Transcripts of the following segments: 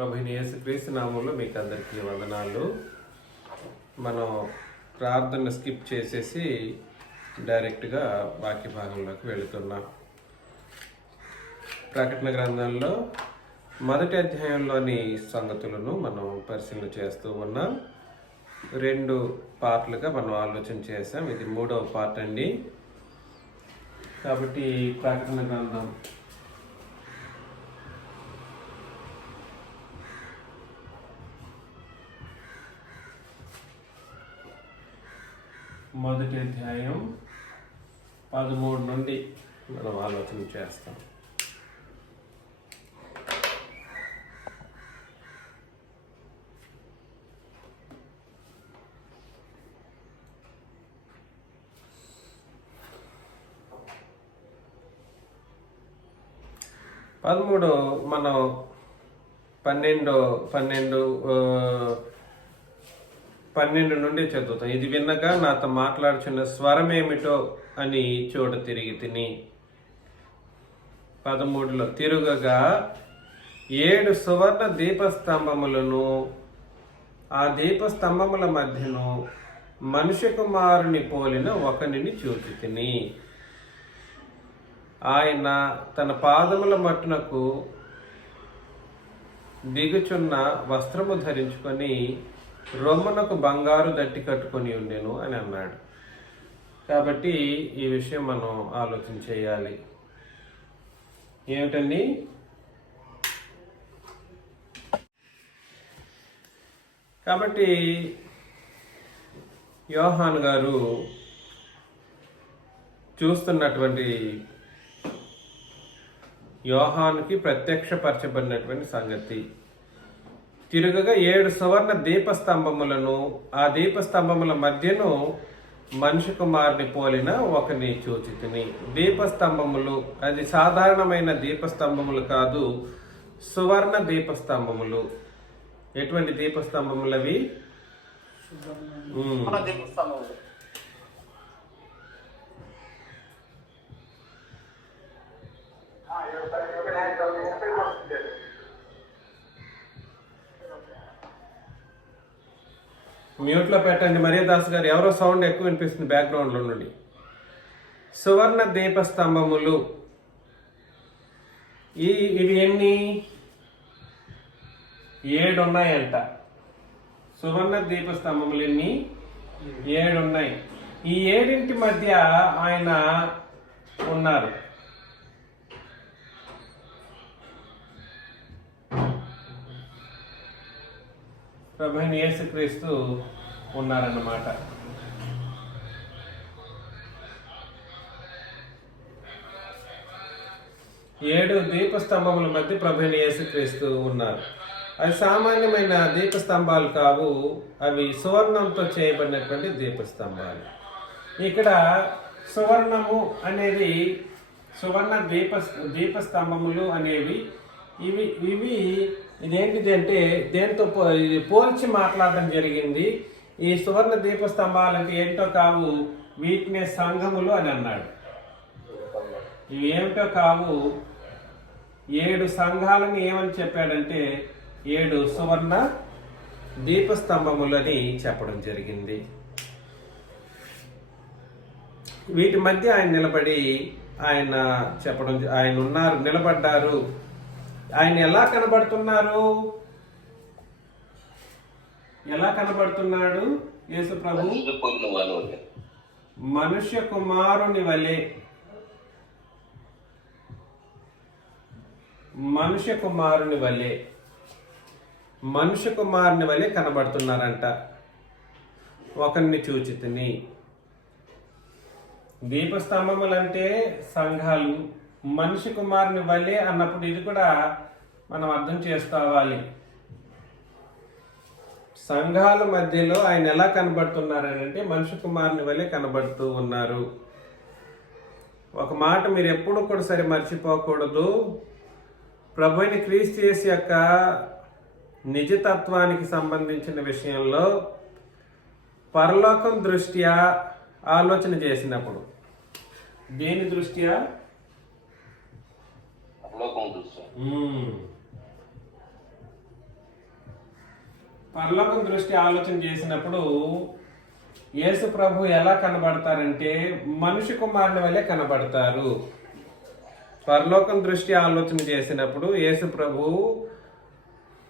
ప్రభువైన యేసుక్రీస్తు నామములో మీకు అందరికీ వందనాలు. మనం ప్రార్థన స్కిప్ చేసేసి డైరెక్ట్గా వాక్య భాగంలోకి వెళుతున్నాం. ప్రకటన గ్రంథంలో మొదటి అధ్యాయంలోని సంగతులను మనం పరిశీలన చేస్తూ ఉన్నాం. 2 పార్ట్లుగా మనం ఆలోచన చేసాం. ఇది 3వ పార్ట్ అండి. కాబట్టి ప్రకటన గ్రంథం మొదటి అధ్యాయం 13 నుండి మనం ఆలోచన చేస్తాం. మనం 12 నుండి చదువుతాం. ఇది విన్నగా నాతో మాట్లాడుచున్న స్వరమేమిటో అని చూడ తిరిగి తిని 13లో తిరుగగా 7 సువర్ణ దీపస్తంభములను, ఆ దీపస్తంభముల మధ్యను మనుష్య కుమారుని పోలిన ఒకనిని చూచి తిని. ఆయన తన పాదముల మట్టునకు దిగుచున్న వస్త్రము ధరించుకొని రొమ్మునకు బంగారు దట్టి కట్టుకొని ఉండెను అని అన్నాడు. కాబట్టి ఈ విషయం మనం ఆలోచన చేయాలి. ఏమిటండి? కాబట్టి యోహాను గారు చూస్తున్నటువంటి యోహానుకి ప్రత్యక్షపరచబడినటువంటి సంగతి, తిరుగగా 7 సువర్ణ దీపస్తంభములను, ఆ దీపస్తంభముల మధ్యను మనిషి కుమారుని పోలిన ఒకని చూచి తిని. దీపస్తంభములు అది సాధారణమైన దీపస్తంభములు కాదు, సువర్ణ దీపస్తంభములు. ఎటువంటి దీపస్తంభములు అవి? మ్యూట్లో పెట్టండి మరియదాస్ గారు. ఎవరో సౌండ్ ఎక్కువ వినిపిస్తుంది బ్యాక్గ్రౌండ్లో నుండి. సువర్ణ దీపస్తంభములు ఇవి ఎన్ని? 7 ఉన్నాయంట. సువర్ణ దీపస్తంభములు ఎన్ని? 7 ఉన్నాయి. ఈ 7 మధ్య ఆయన ఉన్నారు. ప్రభువైన యేసుక్రీస్తు ఉన్నారన్నమాట. ఏడు దీపస్తంభముల మధ్య ప్రభువైన యేసుక్రీస్తు ఉన్నారు. అవి సామాన్యమైన దీపస్తంభాలు కావు, అవి సువర్ణంతో చేయబడినటువంటి దీపస్తంభాలు. ఇక్కడ సువర్ణము అనేది, సువర్ణ దీపస్తంభములు అనేవి ఇవి ఇదేంటిది అంటే దేంతో పోల్చి మాట్లాడడం జరిగింది. ఈ సువర్ణ దీపస్తంభాలంటే ఏంటో కావు, వీటినే సంఘములు అని అన్నాడు. ఇవి ఏమిటో కావు, 7 సంఘాలని ఏమని చెప్పాడంటే 7 సువర్ణ దీపస్తంభములు అని చెప్పడం జరిగింది. వీటి మధ్య ఆయన నిలబడి ఆయన చెప్పడం, ఆయన ఉన్నారు, నిలబడ్డారు. ఆయన ఎలా కనబడుతున్నారు? ఎలా కనబడుతున్నాడు యేసు ప్రభు? మనుష్య కుమారుని వలె, మనుష్య కుమారుని వలె, మనుష్య కుమారుని వలె కనబడుతున్నారంట. ఒకరిని చూచి తిని. దీపస్తంభములంటే సంఘాలు, మనిషి కుమారుని వలె అన్నప్పుడు ఇది కూడా మనం అర్థం చేసుకోవాలి. సంఘాల మధ్యలో ఆయన ఎలా కనబడుతున్నారని అంటే మనిషి కుమారుని వలె కనబడుతూ ఉన్నారు. ఒక మాట మీరు ఎప్పుడు కూడా సరి మర్చిపోకూడదు. ప్రభువైన క్రీస్తు యేసు యొక్క నిజతత్వానికి సంబంధించిన విషయంలో పరలోకం దృష్ట్యా ఆలోచన చేసినప్పుడు, దేని దృష్ట్యా? పరలోకం దృష్టి ఆలోచన చేసినప్పుడు యేసు ప్రభు ఎలా కనబడతారంటే మనిషి కుమారుని వలె కనబడతారు. పరలోకం దృష్టి ఆలోచన చేసినప్పుడు యేసు ప్రభు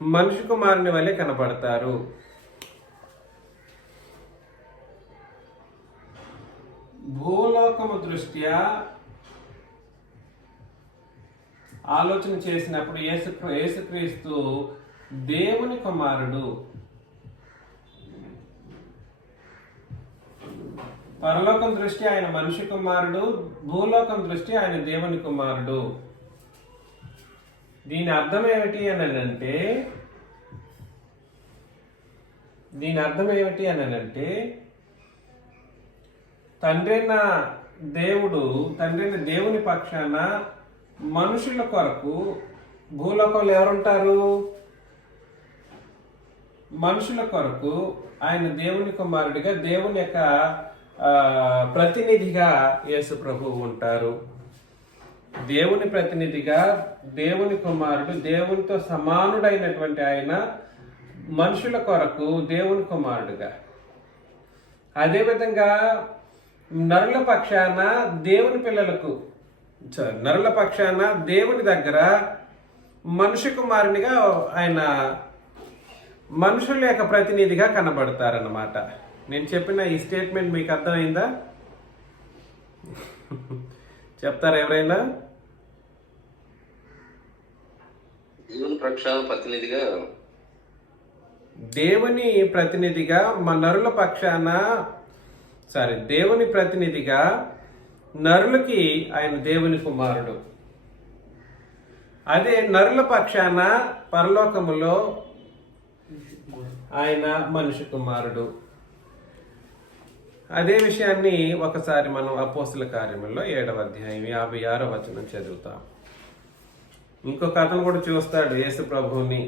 మనిషి కుమారుని వలె కనబడతారు. భూలోకము దృష్ట్యా ఆలోచన చేసినప్పుడు యేసుక్రీస్తు దేవుని కుమారుడు. పరలోకం దృష్టి ఆయన మనిషి కుమారుడు, భూలోకం దృష్టి ఆయన దేవుని కుమారుడు. దీని అర్థం ఏమిటి అంటే తండ్రైన దేవుని పక్షాన మనుషుల కొరకు భూలోకంలో ఎవరుంటారు? మనుషుల కొరకు ఆయన దేవుని కుమారుడిగా, దేవుని యొక్క ప్రతినిధిగా యేసు ప్రభువు ఉంటారు. దేవుని ప్రతినిధిగా, దేవుని కుమారుడు, దేవునితో సమానుడైనటువంటి ఆయన మనుషుల కొరకు దేవుని కుమారుడుగా. అదేవిధంగా నరుల పక్షాన దేవుని దగ్గర మనుష్య కుమారునిగా ఆయన మనుషుల యొక్క ప్రతినిధిగా కనబడతారన్నమాట. నేను చెప్పిన ఈ స్టేట్మెంట్ మీకు అర్థమైందా? చెప్తారా ఎవరైనా? దేవుని ప్రతినిధిగా నరుల పక్షాన దేవుని ప్రతినిధిగా నరులకి ఆయన దేవుని కుమారుడు. అదే నరుల పక్షాన పరలోకములో ఆయన మనిషి కుమారుడు. అదే విషయాన్ని ఒకసారి మనం అపోస్తుల కార్యముల్లో 7వ అధ్యాయం 56వ వచనం చదువుతాం. ఇంకొక అతను కూడా చూస్తాడు యేసు ప్రభువుని.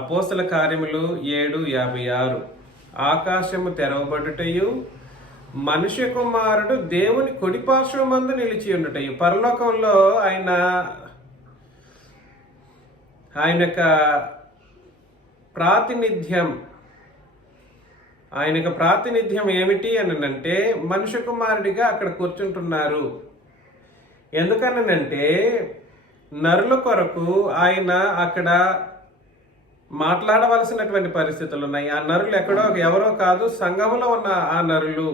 అపోస్తుల కార్యములు 7:56. ఆకాశము తెరవబడుటయు మనుష్య కుమారుడు దేవుని కుడిపార్శ్వమందు నిలిచి ఉండుటయు. పరలోకంలో ఆయన యొక్క ప్రాతినిధ్యం ఏమిటి అని అంటే మనుష్య కుమారుడిగా అక్కడ కూర్చుంటున్నారు. ఎందుకనంటే నరుల కొరకు ఆయన అక్కడ మాట్లాడవలసినటువంటి పరిస్థితులు ఉన్నాయి. ఆ నరులు ఎవరో కాదు, సంఘములో ఉన్న ఆ నరులు.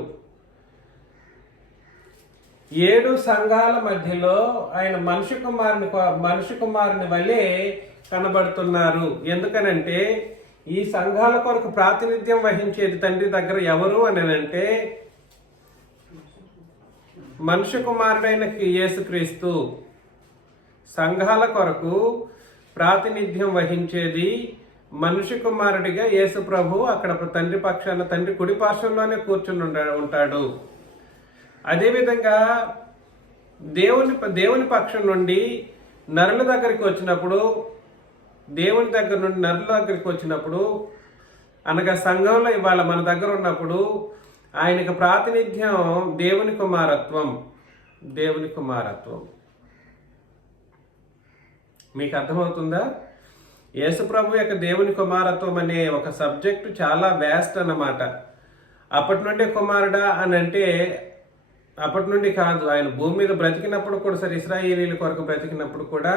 7 సంఘాల మధ్యలో ఆయన మనిషి కుమారుని వలె కనబడుతున్నారు. ఎందుకనంటే ఈ సంఘాల కొరకు ప్రాతినిధ్యం వహించేది తండ్రి దగ్గర ఎవరు అని అంటే మనిషి కుమారుడైన యేసుక్రీస్తు. సంఘాల కొరకు ప్రాతినిధ్యం వహించేది మనిషి కుమారుడిగా యేసు ప్రభు అక్కడ తండ్రి పక్షాన, తండ్రి కుడి పార్శ్వంలోనే కూర్చుని ఉంటాడు. అదేవిధంగా దేవుని పక్షం నుండి నరుల దగ్గరికి వచ్చినప్పుడు, దేవుని దగ్గర నుండి నరుల దగ్గరికి వచ్చినప్పుడు అనగా సంఘంలో ఇవాళ మన దగ్గర ఉన్నప్పుడు ఆయనకు ప్రాతినిధ్యం దేవుని కుమారత్వం. మీకు అర్థమవుతుందా? యేసుప్రభు యొక్క దేవుని కుమారత్వం అనే ఒక సబ్జెక్టు చాలా వ్యాస్ట్ అన్నమాట. అప్పటి నుండి కుమారుడా అని అంటే అప్పటి నుండి కాదు, ఆయన భూమి మీద బ్రతికినప్పుడు కూడా ఇశ్రాయేలీల కొరకు బ్రతికినప్పుడు కూడా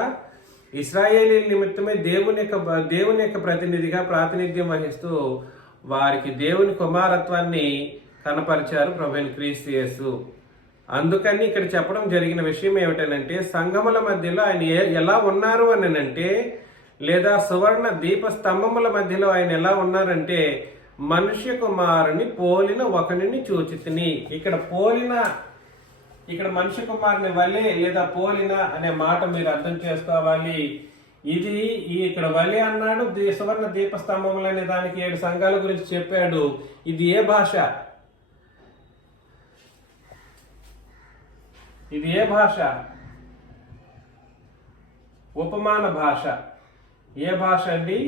ఇశ్రాయేలీల నిమిత్తమే దేవుని యొక్క ప్రతినిధిగా ప్రాతినిధ్యం వహిస్తూ వారికి దేవుని కుమారత్వాన్ని కనపరిచారు ప్రభువైన క్రీస్తు యేసు. అందుకని ఇక్కడ చెప్పడం జరిగిన విషయం ఏమిటంటే సంఘముల మధ్యలో ఆయన ఎలా ఉన్నారు అని అంటే, లేదా సువర్ణ దీప స్తంభముల మధ్యలో ఆయన ఎలా ఉన్నారంటే మనుష్య కుమారుని పోలిన ఒకనిని చూచితిని. ఇక్కడ మనుష్య కుమారుని వలె లేదా పోలిన అనే మాట మీరు అర్థం చేసుకోవాలి. ఇది ఇక్కడ వలె అన్నాడు, సువర్ణ దీప స్తంభములు అనే దానికి 7 సంఘాల గురించి చెప్పాడు. ఇది ఏ భాష? ఉపమాన భాష. ఏ భాష అండి?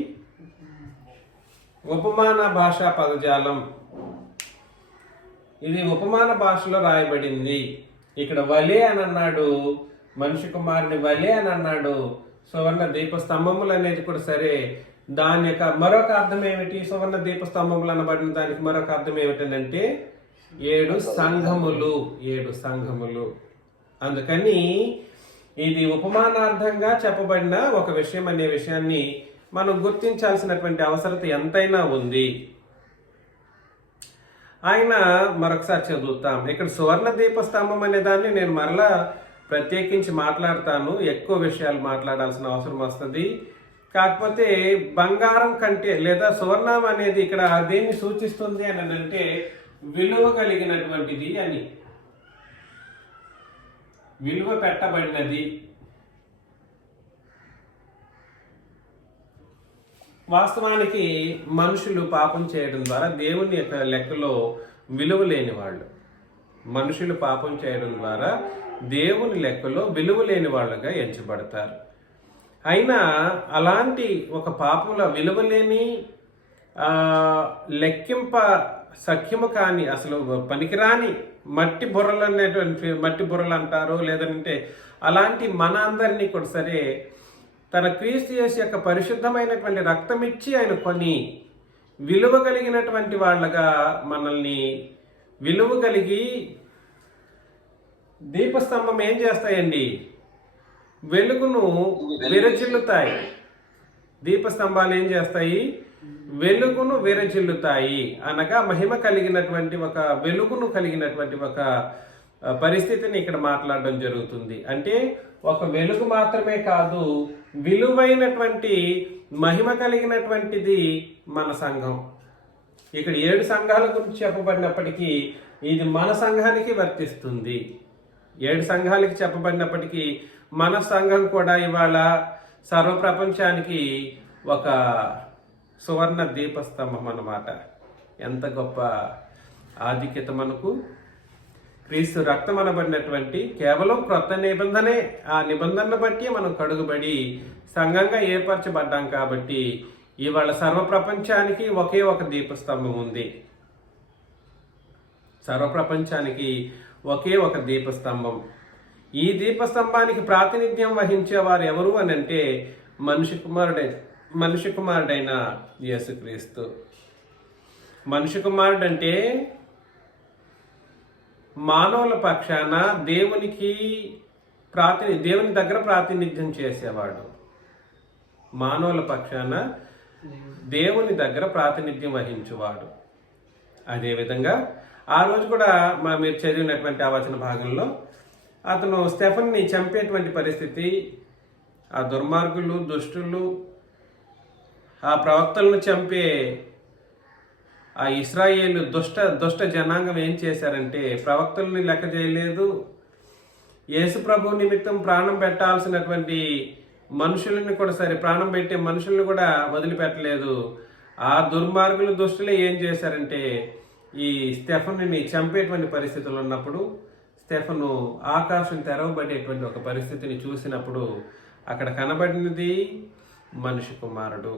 ఉపమాన భాషా పదజాలం. ఇది ఉపమాన భాషలో రాయబడింది. ఇక్కడ వలే అని అన్నాడు, మనిషి కుమారుని వలే అని అన్నాడు. సువర్ణ దీప స్తంభములు అనేది కూడా సరే, దాని యొక్క మరొక అర్థం ఏమిటి? సువర్ణ దీపస్తంభములు అనబడిన దానికి మరొక అర్థం ఏమిటంటే 7 సంఘములు, 7 సంఘములు. అందుకని ఇది ఉపమానార్థంగా చెప్పబడిన ఒక విషయం అనే విషయాన్ని మనం గుర్తించాల్సినటువంటి అవసరత ఎంతైనా ఉంది. ఆయన మరొకసారి చదువుతాం. ఇక్కడ సువర్ణ దీపస్తంభం అనే దాన్ని నేను మరలా ప్రత్యేకించి మాట్లాడతాను, ఎక్కువ విషయాలు మాట్లాడాల్సిన అవసరం వస్తుంది. కాకపోతే బంగారం కంటే లేదా సువర్ణం అనేది ఇక్కడ దేన్ని సూచిస్తుంది అని అంటే విలువ కలిగినటువంటిది అని, విలువ పెట్టబడినది. వాస్తవానికి మనుషులు పాపం చేయడం ద్వారా దేవుని యొక్క లెక్కలో విలువ లేని వాళ్ళు, మనుషులు పాపం చేయడం ద్వారా దేవుని లెక్కలో విలువ లేని వాళ్ళుగా ఎంచబడతారు. అయినా అలాంటి ఒక పాపంలో విలువలేని లెక్కింప సఖ్యము కాని అసలు పనికిరాని మట్టి బుర్రలు అనేటువంటి మట్టి బుర్రలు అంటారు, లేదంటే అలాంటి మన అందరినీ కూడా సరే తన క్రీస్తు యేసు యొక్క పరిశుద్ధమైనటువంటి రక్తం ఇచ్చి ఆయన కొని విలువ కలిగినటువంటి వాళ్ళగా మనల్ని విలువ కలిగి దీపస్తంభం ఏం చేస్తాయండి? వెలుగును విరజిల్లుతాయి. దీపస్తంభాలు ఏం చేస్తాయి? వెలుగును విరజిల్లుతాయి. అనగా మహిమ కలిగినటువంటి ఒక వెలుగును కలిగినటువంటి ఒక పరిస్థితిని ఇక్కడ మాట్లాడడం జరుగుతుంది. అంటే ఒక వెలుగు మాత్రమే కాదు, విలువైనటువంటి మహిమ కలిగినటువంటిది మన సంఘం. ఇక్కడ 7 సంఘాల గురించి చెప్పబడినప్పటికీ ఇది మన సంఘానికి వర్తిస్తుంది. 7 సంఘాలకి చెప్పబడినప్పటికీ మన సంఘం కూడా ఇవాళ సర్వప్రపంచానికి ఒక సువర్ణ దీపస్తంభం అన్నమాట. ఎంత గొప్ప ఆధిక్యత మనకు! క్రీస్తు రక్తం అనబడినటువంటి కేవలం క్రొత్త నిబంధనే, ఆ నిబంధనను బట్టి మనం కడుగుబడి సంఘంగా ఏర్పరచబడ్డాం. కాబట్టి ఇవాళ సర్వప్రపంచానికి ఒకే ఒక దీపస్తంభం ఉంది. సర్వప్రపంచానికి ఒకే ఒక దీపస్తంభం. ఈ దీపస్తంభానికి ప్రాతినిధ్యం వహించేవారు ఎవరు అని అంటే మనిషి కుమారుడైన యేసుక్రీస్తు. మనిషి కుమారుడు అంటే మానవుల పక్షాన దేవుని దగ్గర ప్రాతినిధ్యం చేసేవాడు. మానవుల పక్షాన దేవుని దగ్గర ప్రాతినిధ్యం వహించువాడు. అదేవిధంగా ఆ రోజు కూడా మీరు చదివినటువంటి ఆ వచన భాగంలో అతను స్టెఫన్ని చంపేటువంటి పరిస్థితి, ఆ దుర్మార్గులు, దుష్టులు, ఆ ప్రవక్తలను చంపే ఆ ఇశ్రాయేలు దుష్ట జనాంగం ఏం చేశారంటే ప్రవక్తల్ని లెక్క చేయలేదు. యేసు ప్రభు నిమిత్తం ప్రాణం పెట్టాల్సినటువంటి మనుషులని కూడా సరే, ప్రాణం పెట్టే మనుషుల్ని కూడా వదిలిపెట్టలేదు. ఆ దుర్మార్గులు, దుష్టులే ఏం చేశారంటే ఈ స్టెఫన్ని చంపేటువంటి పరిస్థితులు ఉన్నప్పుడు స్టెఫను ఆకాశం తెరవబడేటువంటి ఒక పరిస్థితిని చూసినప్పుడు అక్కడ కనబడినది మనిషి కుమారుడు.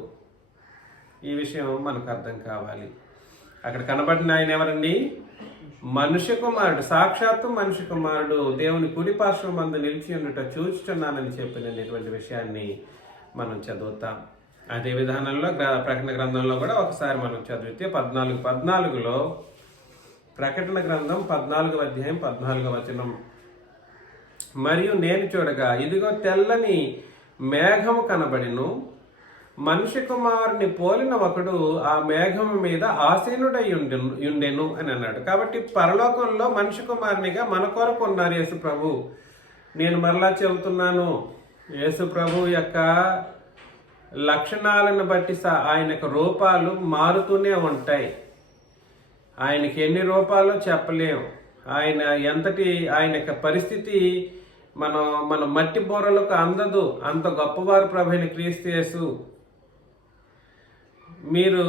ఈ విషయం మనకు అర్థం కావాలి. అక్కడ కనబడిన ఆయన ఎవరండి? మనుష్య కుమారుడు, సాక్షాత్తు మనుష్య కుమారుడు దేవుని కుడి పార్శ్వం మందు నిలిచి ఉన్నట్టు చూచుచున్నానని చెప్పినటువంటి విషయాన్ని మనం చదువుతాం. అదే విధానంలో ప్రకటన గ్రంథంలో కూడా ఒకసారి మనం చదివితే 14:14లో ప్రకటన గ్రంథం 14వ అధ్యాయం 14వ వచనం, మరియు నేను చూడగా ఇదిగో తెల్లని మేఘము కనబడిను, మనిషి కుమారుని పోలిన ఒకడు ఆ మేఘం మీద ఆసీనుడై ఉండెను అని అన్నాడు. కాబట్టి పరలోకంలో మనిషి కుమారునిగా మన కొరకు ఉన్నారు యేసు ప్రభు. నేను మరలా చెబుతున్నాను, యేసు ప్రభు యొక్క లక్షణాలను బట్టి ఆయన యొక్క రూపాలు మారుతూనే ఉంటాయి. ఆయనకి ఎన్ని రూపాలో చెప్పలేం. ఆయన యొక్క పరిస్థితి మన మట్టి బోరలకు అందదు. అంత గొప్పవారు ప్రభువైన క్రీస్తు యేసు. మీరు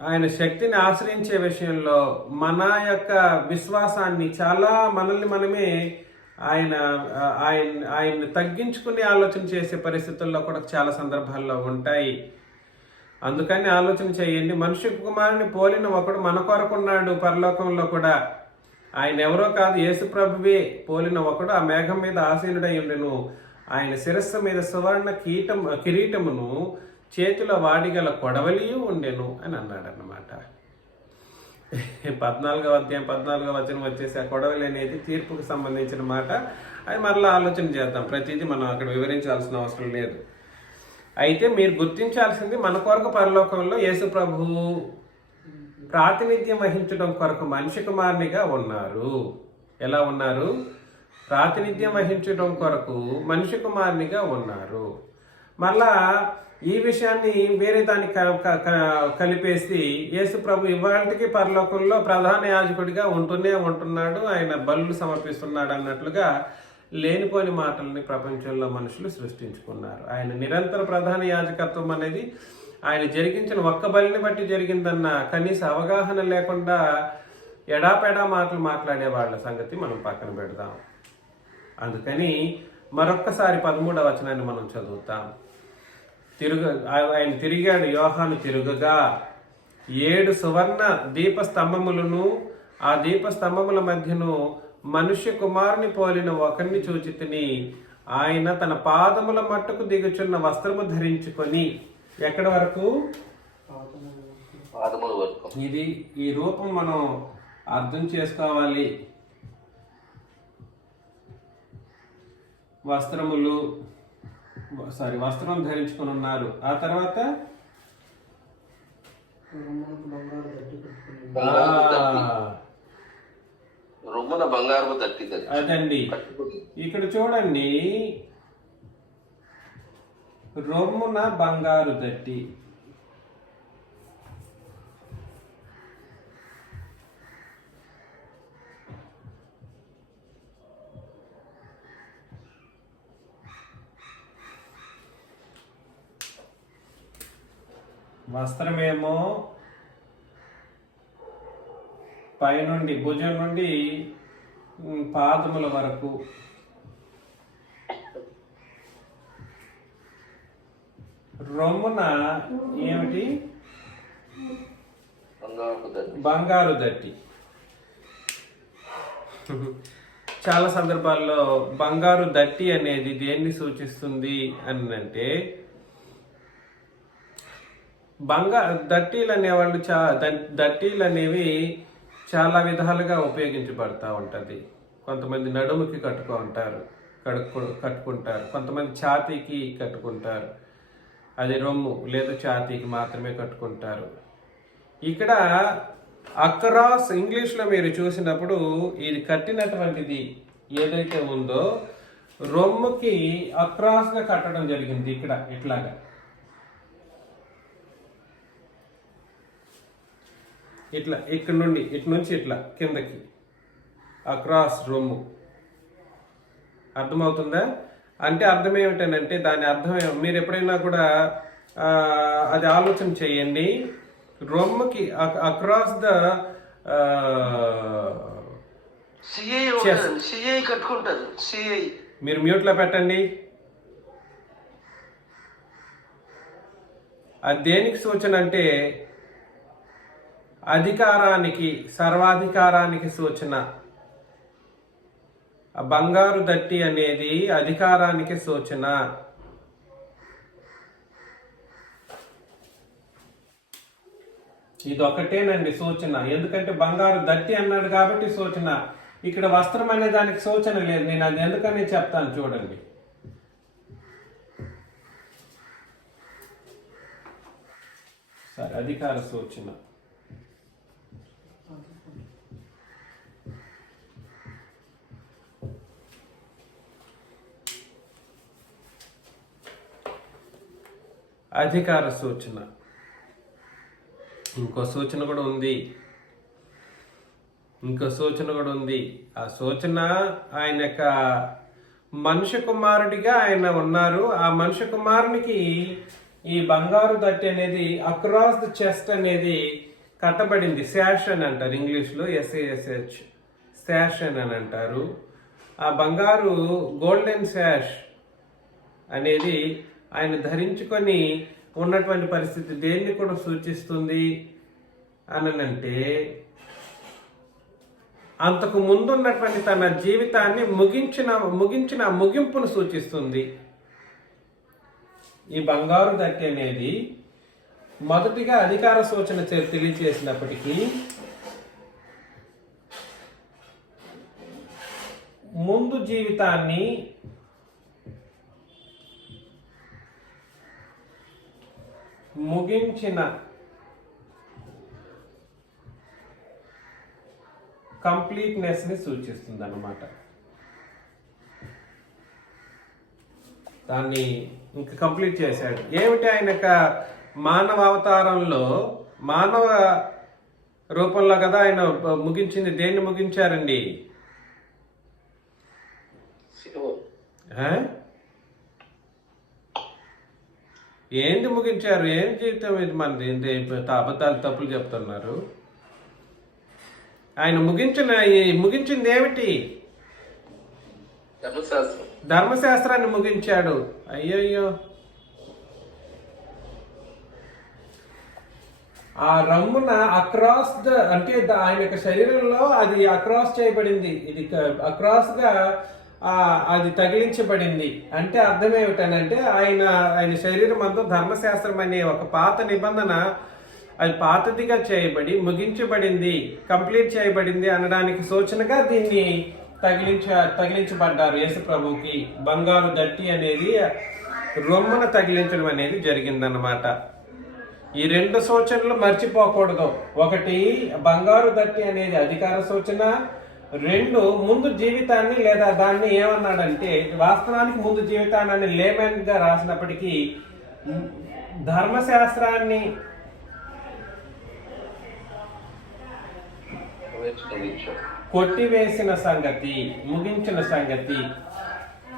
ఆయన శక్తిని ఆశ్రయించే విషయంలో మన యొక్క విశ్వాసాన్ని చాలా మనల్ని మనమే ఆయన్ని తగ్గించుకుని ఆలోచన చేసే పరిస్థితుల్లో కూడా చాలా సందర్భాల్లో ఉంటాయి. అందుకని ఆలోచన చేయండి. మనిషి కుమారుని పోలిన ఒకడు మన కొరకున్నాడు పరలోకంలో కూడా. ఆయన ఎవరో కాదు, యేసు ప్రభువే పోలిన ఒకడు ఆ మేఘం మీద ఆసీనుడై ఉండెను. ఆయన శిరస్సు మీద సువర్ణ కిరీటమును చేతిలో వాడిగల కొడవలియు ఉండెను అని అన్నాడు అన్నమాట. 14వ అధ్యాయం 14వ వచనం వచ్చేసి ఆ కొడవలి అనేది తీర్పుకు సంబంధించిన మాట. అది మరలా ఆలోచన చేద్దాం, ప్రతిదీ మనం అక్కడ వివరించాల్సిన అవసరం లేదు. అయితే మీరు గుర్తించాల్సింది, మన కొరకు పరలోకంలో యేసు ప్రభువు ప్రాతినిధ్యం వహించడం కొరకు మనిషి కుమారునిగా ఉన్నారు. ఎలా ఉన్నారు? ప్రాతినిధ్యం వహించడం కొరకు మనిషి కుమారునిగా ఉన్నారు. మళ్ళా ఈ విషయాన్ని వేరే దానికి కలిపేసి యేసు ప్రభు ఇవాళకి పరలోకంలో ప్రధాన యాజకుడిగా ఉంటున్నాడు, ఆయన బలులు సమర్పిస్తున్నాడు అన్నట్లుగా లేనిపోని మాటల్ని ప్రపంచంలో మనుషులు సృష్టించుకున్నారు. ఆయన నిరంతర ప్రధాన యాజకత్వం అనేది ఆయన జరిగించిన ఒక్క బలిని బట్టి జరిగిందన్న కనీస అవగాహన లేకుండా ఎడాపెడా మాటలు మాట్లాడే వాళ్ళ సంగతి మనం పక్కన పెడదాం. అందుకని మరొక్కసారి 13వ వచనాన్ని మనం చదువుతాం. ఆయన తిరిగాడు, యోహాను తిరుగగా 7 సువర్ణ దీపస్తంభములను, ఆ దీపస్తంభముల మధ్యను మనుష్య కుమారుని పోలిన ఒకరిని చూచితిని. ఆయన తన పాదముల మట్టుకు దిగుచున్న వస్త్రము ధరించుకొని, ఎక్కడి వరకు? ఇది ఈ రూపం మనం అర్థం చేసుకోవాలి. వస్త్రం ధరించుకొని ఉన్నారు. ఆ తర్వాత అదండి, ఇక్కడ చూడండి, రొమ్మున బంగారు దట్టి. వస్త్రమేమో పైనుండి భుజం నుండి పాదముల వరకు, రొమ్మున ఏమిటి? బంగారు దట్టి. చాలా సందర్భాల్లో బంగారు దట్టి అనేది దేన్ని సూచిస్తుంది అని అంటే, దట్టీలు అనేవాళ్ళు దట్టీలు అనేవి చాలా విధాలుగా ఉపయోగించబడతా ఉంటుంది. కొంతమంది నడుముకి కట్టుకుంటారు, కొంతమంది ఛాతీకి కట్టుకుంటారు. అది రొమ్ము లేదు ఛాతీకి మాత్రమే కట్టుకుంటారు. ఇక్కడ అక్రాస్ ఇంగ్లీష్లో మీరు చూసినప్పుడు ఇది కట్టినటువంటిది ఏదైతే ఉందో రొమ్ముకి అక్రాస్గా కట్టడం జరిగింది. ఇక్కడ ఇట్లాగా ఇటు నుంచి ఇట్లా కిందకి అక్రాస్ రొమ్ము. అర్థమవుతుందా? అంటే అర్థం ఏమిటనంటే, దాని అర్థం మీరు ఎప్పుడైనా కూడా అది ఆలోచన చేయండి. రొమ్ముకి అక్రాస్ ద మీరు మ్యూట్లో పెట్టండి. అది దేనికి సూచన అంటే అధికారానికి, సర్వాధికారానికి సూచన. బంగారు దట్టి అనేది అధికారానికి సూచన. ఇదొకటేనండి సూచన. ఎందుకంటే బంగారు దట్టి అన్నాడు కాబట్టి సూచన. ఇక్కడ వస్త్రం అనే దానికి సూచన లేదు. నేను అది ఎందుకని చెప్తాను చూడండి. సరే, అధికార సూచన. అధికార సూచన. ఇంకో సూచన కూడా ఉంది. ఆ సూచన ఆయన యొక్క మనుష్య కుమారుడిగా ఆయన ఉన్నారు. ఆ మనుష్య కుమారునికి ఈ బంగారు దట్టి అనేది అక్రాస్ ద చెస్ట్ అనేది కట్టబడింది. శాష్ అని అంటారు ఇంగ్లీష్లో, SASH, శాష్ అని అంటారు. ఆ బంగారు గోల్డెన్ శాష్ అనేది ఆయన ధరించుకొని ఉన్నటువంటి పరిస్థితి దేన్ని కూడా సూచిస్తుంది అనంటే, అంతకు ముందున్నటువంటి తన జీవితాన్ని ముగించిన ముగింపును సూచిస్తుంది. ఈ బంగారు దట్టి అనేది మొదటిగా అధికార సూచన తెలియచేసినప్పటికీ ముందు జీవితాన్ని ముగించిన కంప్లీట్నెస్ ని సూచిస్తుంది అన్నమాట. దాన్ని ఇంక కంప్లీట్ చేశాడు. ఏమిటి ఆయన మానవ అవతారంలో మానవ రూపంలో కదా ఆయన ముగించింది. దేన్ని ముగించారండి? ఏంటి ముగించారు? ఏం జీవితం ఇది మనది? అబద్ధాలు తప్పులు చెప్తున్నారు. ఆయన ముగించింది ఏమిటి? ధర్మశాస్త్రాన్ని ముగించాడు. అయ్యయ్యో, ఆ రమ్మున అక్రాస్ అంటే ఆయన యొక్క శరీరంలో అది అక్రాస్ చేయబడింది. ఇది అక్రాస్ గా అది తగిలించబడింది. అంటే అర్థం ఏమిటనంటే ఆయన శరీరం అంతా ధర్మశాస్త్రం అనే ఒక పాత నిబంధన అది పాతదిగా చేయబడి ముగించబడింది, కంప్లీట్ చేయబడింది అనడానికి సూచనగా దీన్ని తగిలించబడ్డారు. యేసు ప్రభుకి బంగారు దట్టి అనేది రొమ్మున తగిలించడం అనేది జరిగిందన్నమాట. ఈ రెండు సూచనలు మర్చిపోకూడదు. ఒకటి, బంగారు దట్టి అనేది అధికార సూచన. రెండు, ముందు జీవితాన్ని లేదా దాన్ని ఏమన్నాడంటే వాస్తవానికి ముందు జీవితాన్ని లేమన్ గా రాసినప్పటికీ ధర్మశాస్త్రాన్ని కొట్టివేసిన సంగతి, ముగించిన సంగతి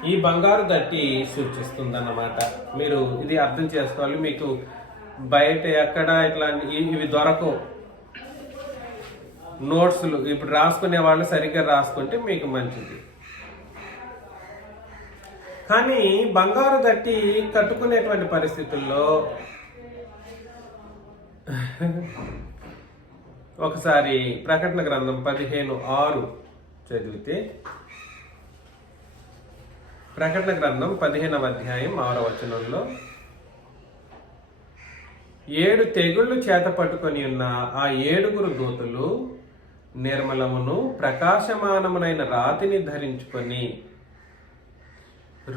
ఈ బంగారు దట్టి సూచిస్తుందన్నమాట. మీరు ఇది అర్థం చేసుకోవాలి. మీకు బయట ఎక్కడ ఇట్లాంటి ఇవి దొరకవు. నోట్స్లు ఇప్పుడు రాసుకునే వాళ్ళు సరిగ్గా రాసుకుంటే మీకు మంచిది. కానీ బంగారు దట్టి కట్టుకునేటువంటి పరిస్థితుల్లో ఒకసారి ప్రకటన గ్రంథం 15:6 చదివితే, ప్రకటన గ్రంథం 15వ అధ్యాయం 6వ వచనంలో 7 తెగుళ్ళు చేత పట్టుకొని ఉన్న ఆ 7 దూతలు నిర్మలమును ప్రకాశమానమునైన రాతిని ధరించుకొని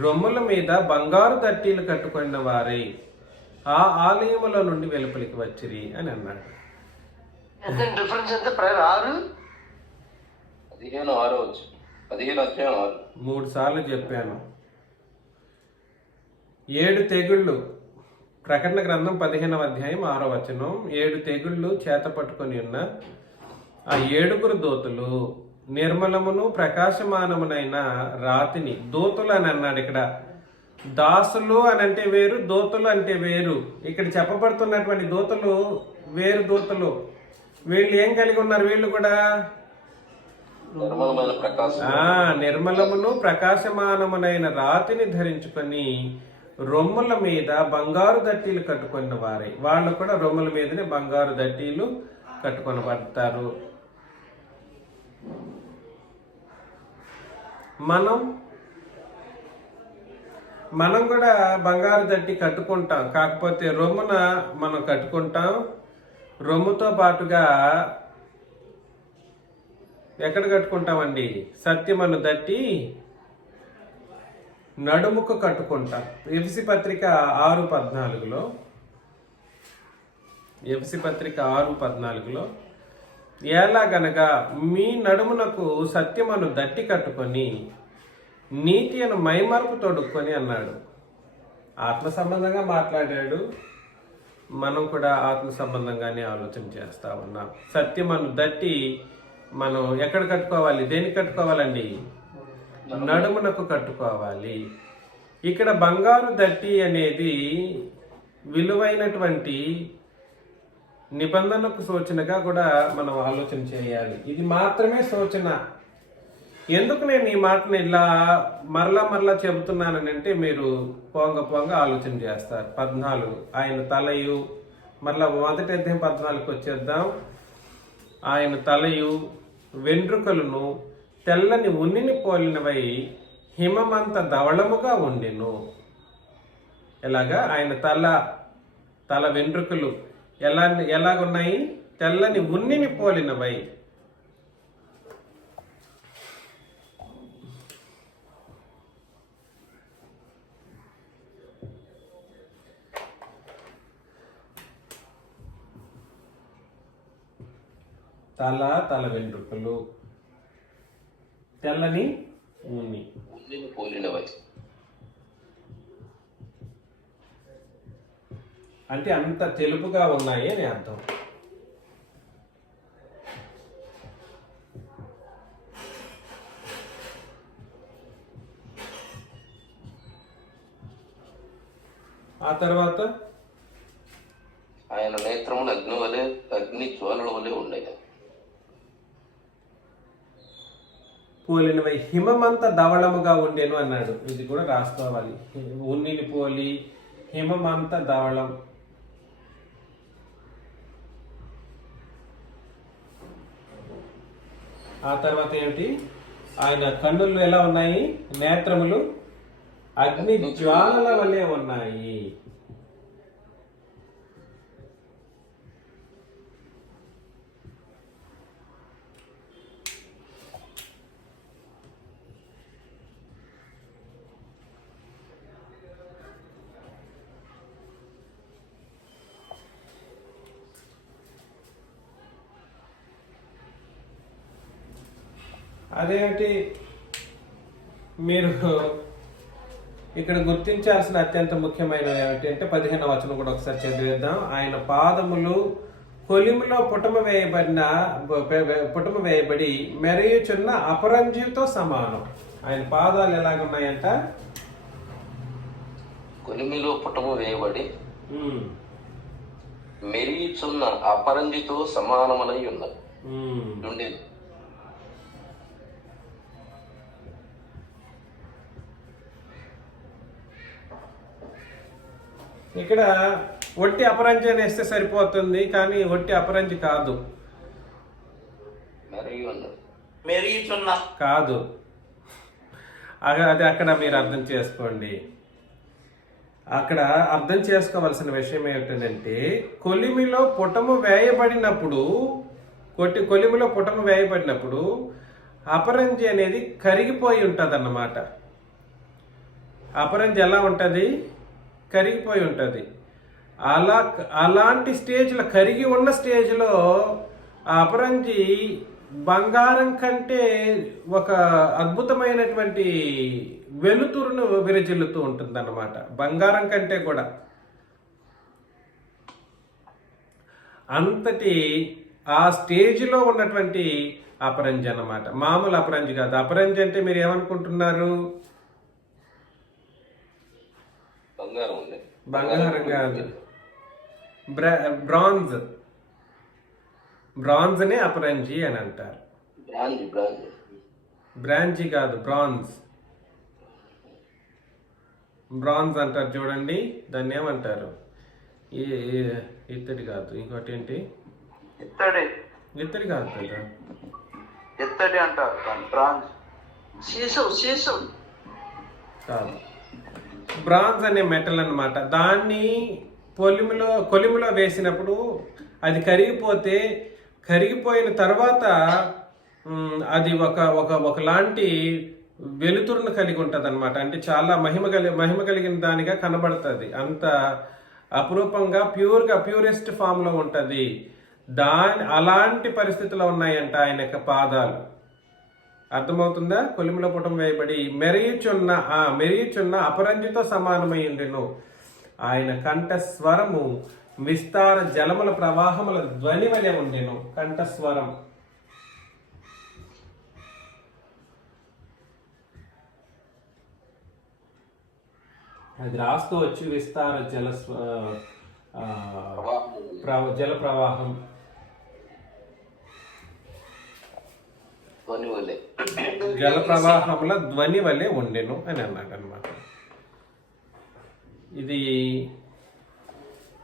రొమ్ముల మీద బంగారు దట్టీలు కట్టుకున్న వారై ఆ ఆలయములో నుండి వెలుపలికి వచ్చిరి అని అన్నాడు. డిఫరెన్స్ ఎంత? 3 సార్లు చెప్పాను. 7 తెగుళ్ళు, ప్రకటన గ్రంథం 15వ అధ్యాయం 6వ వచనం. 7 తెగుళ్ళు చేత పట్టుకొని ఉన్న ఆ 7 దూతలు నిర్మలమును ప్రకాశమానమునైన రాతిని, దూతలు అని అన్నాడు. ఇక్కడ దాసులు అని అంటే వేరు, దూతలు అంటే వేరు. ఇక్కడ చెప్పబడుతున్నటువంటి దూతలు వేరు దూతలు. వీళ్ళు ఏం కలిగి ఉన్నారు? వీళ్ళు కూడా నిర్మలమును ప్రకాశమానమునైన రాతిని ధరించుకొని రొమ్ముల మీద బంగారు దట్టీలు కట్టుకున్న వారే. వాళ్ళు కూడా రొమ్ముల మీదనే బంగారు దట్టీలు కట్టుకొని పడతారు. మనం కూడా బంగారు దట్టి కట్టుకుంటాం. కాకపోతే రొమ్మున మనం కట్టుకుంటాం. రొమ్ముతో పాటుగా ఎక్కడ కట్టుకుంటామండి? సత్యమను దట్టి నడుముకు కట్టుకుంటాం. ఎఫెసీ పత్రిక 6:14లో ఎలాగనగా మీ నడుమునకు సత్యమను దట్టి కట్టుకొని నీతి అను మైమరుపు తొడుక్కొని అన్నాడు. ఆత్మ సంబంధంగా మాట్లాడాడు. మనం కూడా ఆత్మ సంబంధంగానే ఆలోచన చేస్తా ఉన్నాం. సత్యమను దట్టి మనం ఎక్కడ కట్టుకోవాలి? దేనికి కట్టుకోవాలండి? నడుమునకు కట్టుకోవాలి. ఇక్కడ బంగారు దట్టి అనేది విలువైనటువంటి నిబంధనకు సూచనగా కూడా మనం ఆలోచన చేయాలి. ఇది మాత్రమే సూచన. ఎందుకు నేను ఈ మాటను ఇలా మరలా చెబుతున్నానంటే మీరు పోంగ ఆలోచన చేస్తారు. 14 ఆయన తలయు, మరలా మొదటి అధ్యాయం 14కి వచ్చేద్దాం. ఆయన తలయు వెంట్రుకలను తెల్లని ఉన్నిని పోలినవై హిమమంత ధవళముగా ఉండెను. ఇలాగా ఆయన తల వెంట్రుకలు ఎలాగున్నాయి? తెల్లని ఉన్నిని పోలినవై. తల వెంట్రుకలు తెల్లని ఉన్ని పోలినవై. అంటే అంత తెలుపుగా ఉన్నాయి అని అర్థం. ఆ తర్వాత ఆయన నేత్రములు అగ్ని జ్వాలల వలె ఉండేది. పోలినవై హిమమంత ధవళముగా ఉండేను అన్నాడు. ఇది కూడా రాసుకోవాలి. ఉన్నిని పోలి హిమమంత ధవళం. ఆ తర్వాత ఏమిటి? ఆయన కన్నులు ఎలా ఉన్నాయి? నేత్రములు అగ్ని జ్వాలల వలె ఉన్నాయి. అదేమిటి? మీరు ఇక్కడ గుర్తించాల్సిన అత్యంత ముఖ్యమైనవి ఏమిటి అంటే 15వ వచనం కూడా ఒకసారి చదివేద్దాం. ఆయన పాదములు కొలిమిలో పుటమ వేయబడి మెరయుచున్న అపరంజితో సమానం. ఆయన పాదాలు ఎలాగున్నాయంట? కొలిమిలో పుటము వేయబడి మెరియుచున్న అపరంజితో సమానమనై ఉన్నది. ఇక్కడ ఒట్టి అపరంజి అని వేస్తే సరిపోతుంది, కానీ ఒట్టి అపరంజి కాదు. కాదు, అది అక్కడ మీరు అర్థం చేసుకోండి. అక్కడ అర్థం చేసుకోవాల్సిన విషయం ఏమిటంటే కొలిమిలో పుటము వేయబడినప్పుడు అపరంజి అనేది కరిగిపోయి ఉంటుంది అన్నమాట. అపరంజి ఎలా ఉంటుంది? కరిగిపోయి ఉంటుంది. అలాంటి స్టేజ్లో, కరిగి ఉన్న స్టేజ్లో ఆ అపరంజి బంగారం కంటే ఒక అద్భుతమైనటువంటి వెలుతురును విరజిల్లుతూ ఉంటుంది అన్నమాట. బంగారం కంటే కూడా అంతటి ఆ స్టేజ్లో ఉన్నటువంటి అపరంజి అన్నమాట. మామూలు అపరంజి కాదు. అపరంజి అంటే మీరు ఏమనుకుంటున్నారు? బంగారం కాదు, బ్రాంజ్నే అపరంజి అని అంటారు. బ్రాంజి కాదు, బ్రాంజ్ అంటారు చూడండి. దాన్ని ఏమంటారు? ఇత్తడి కాదు, ఇంకోటి ఏంటి? ఇత్తడి కాదు కదా, ఇత్తడి అంటారు. కాదు, బ్రాంజ్ అనే మెటల్ అన్నమాట. దాన్ని కొలిమిలో వేసినప్పుడు అది కరిగిపోయిన తర్వాత అది ఒకలాంటి వెలుతురును కలిగి ఉంటుంది అనమాట. అంటే చాలా మహిమ కలిగిన దానిగా కనబడుతుంది. అంత అపురూపంగా ప్యూరెస్ట్ ఫామ్ లో ఉంటుంది. అలాంటి పరిస్థితుల్లో ఉన్నాయంట ఆయన యొక్క పాదాలు. అర్థమవుతుందా? కొలిమిలో పుటం వేయబడి మెరియుచున్న అపరంజితో సమానమై ఉండెను. ఆయన కంఠస్వరము విస్తార జలముల ప్రవాహముల ధ్వని వలె ఉండెను. కంఠస్వరం అది రాసుకోవచ్చు. విస్తార జల ప్రవాహం, జల ప్రవాహముల ధ్వని వలె ఉండెను అని అన్నాడు అనమాట. ఇది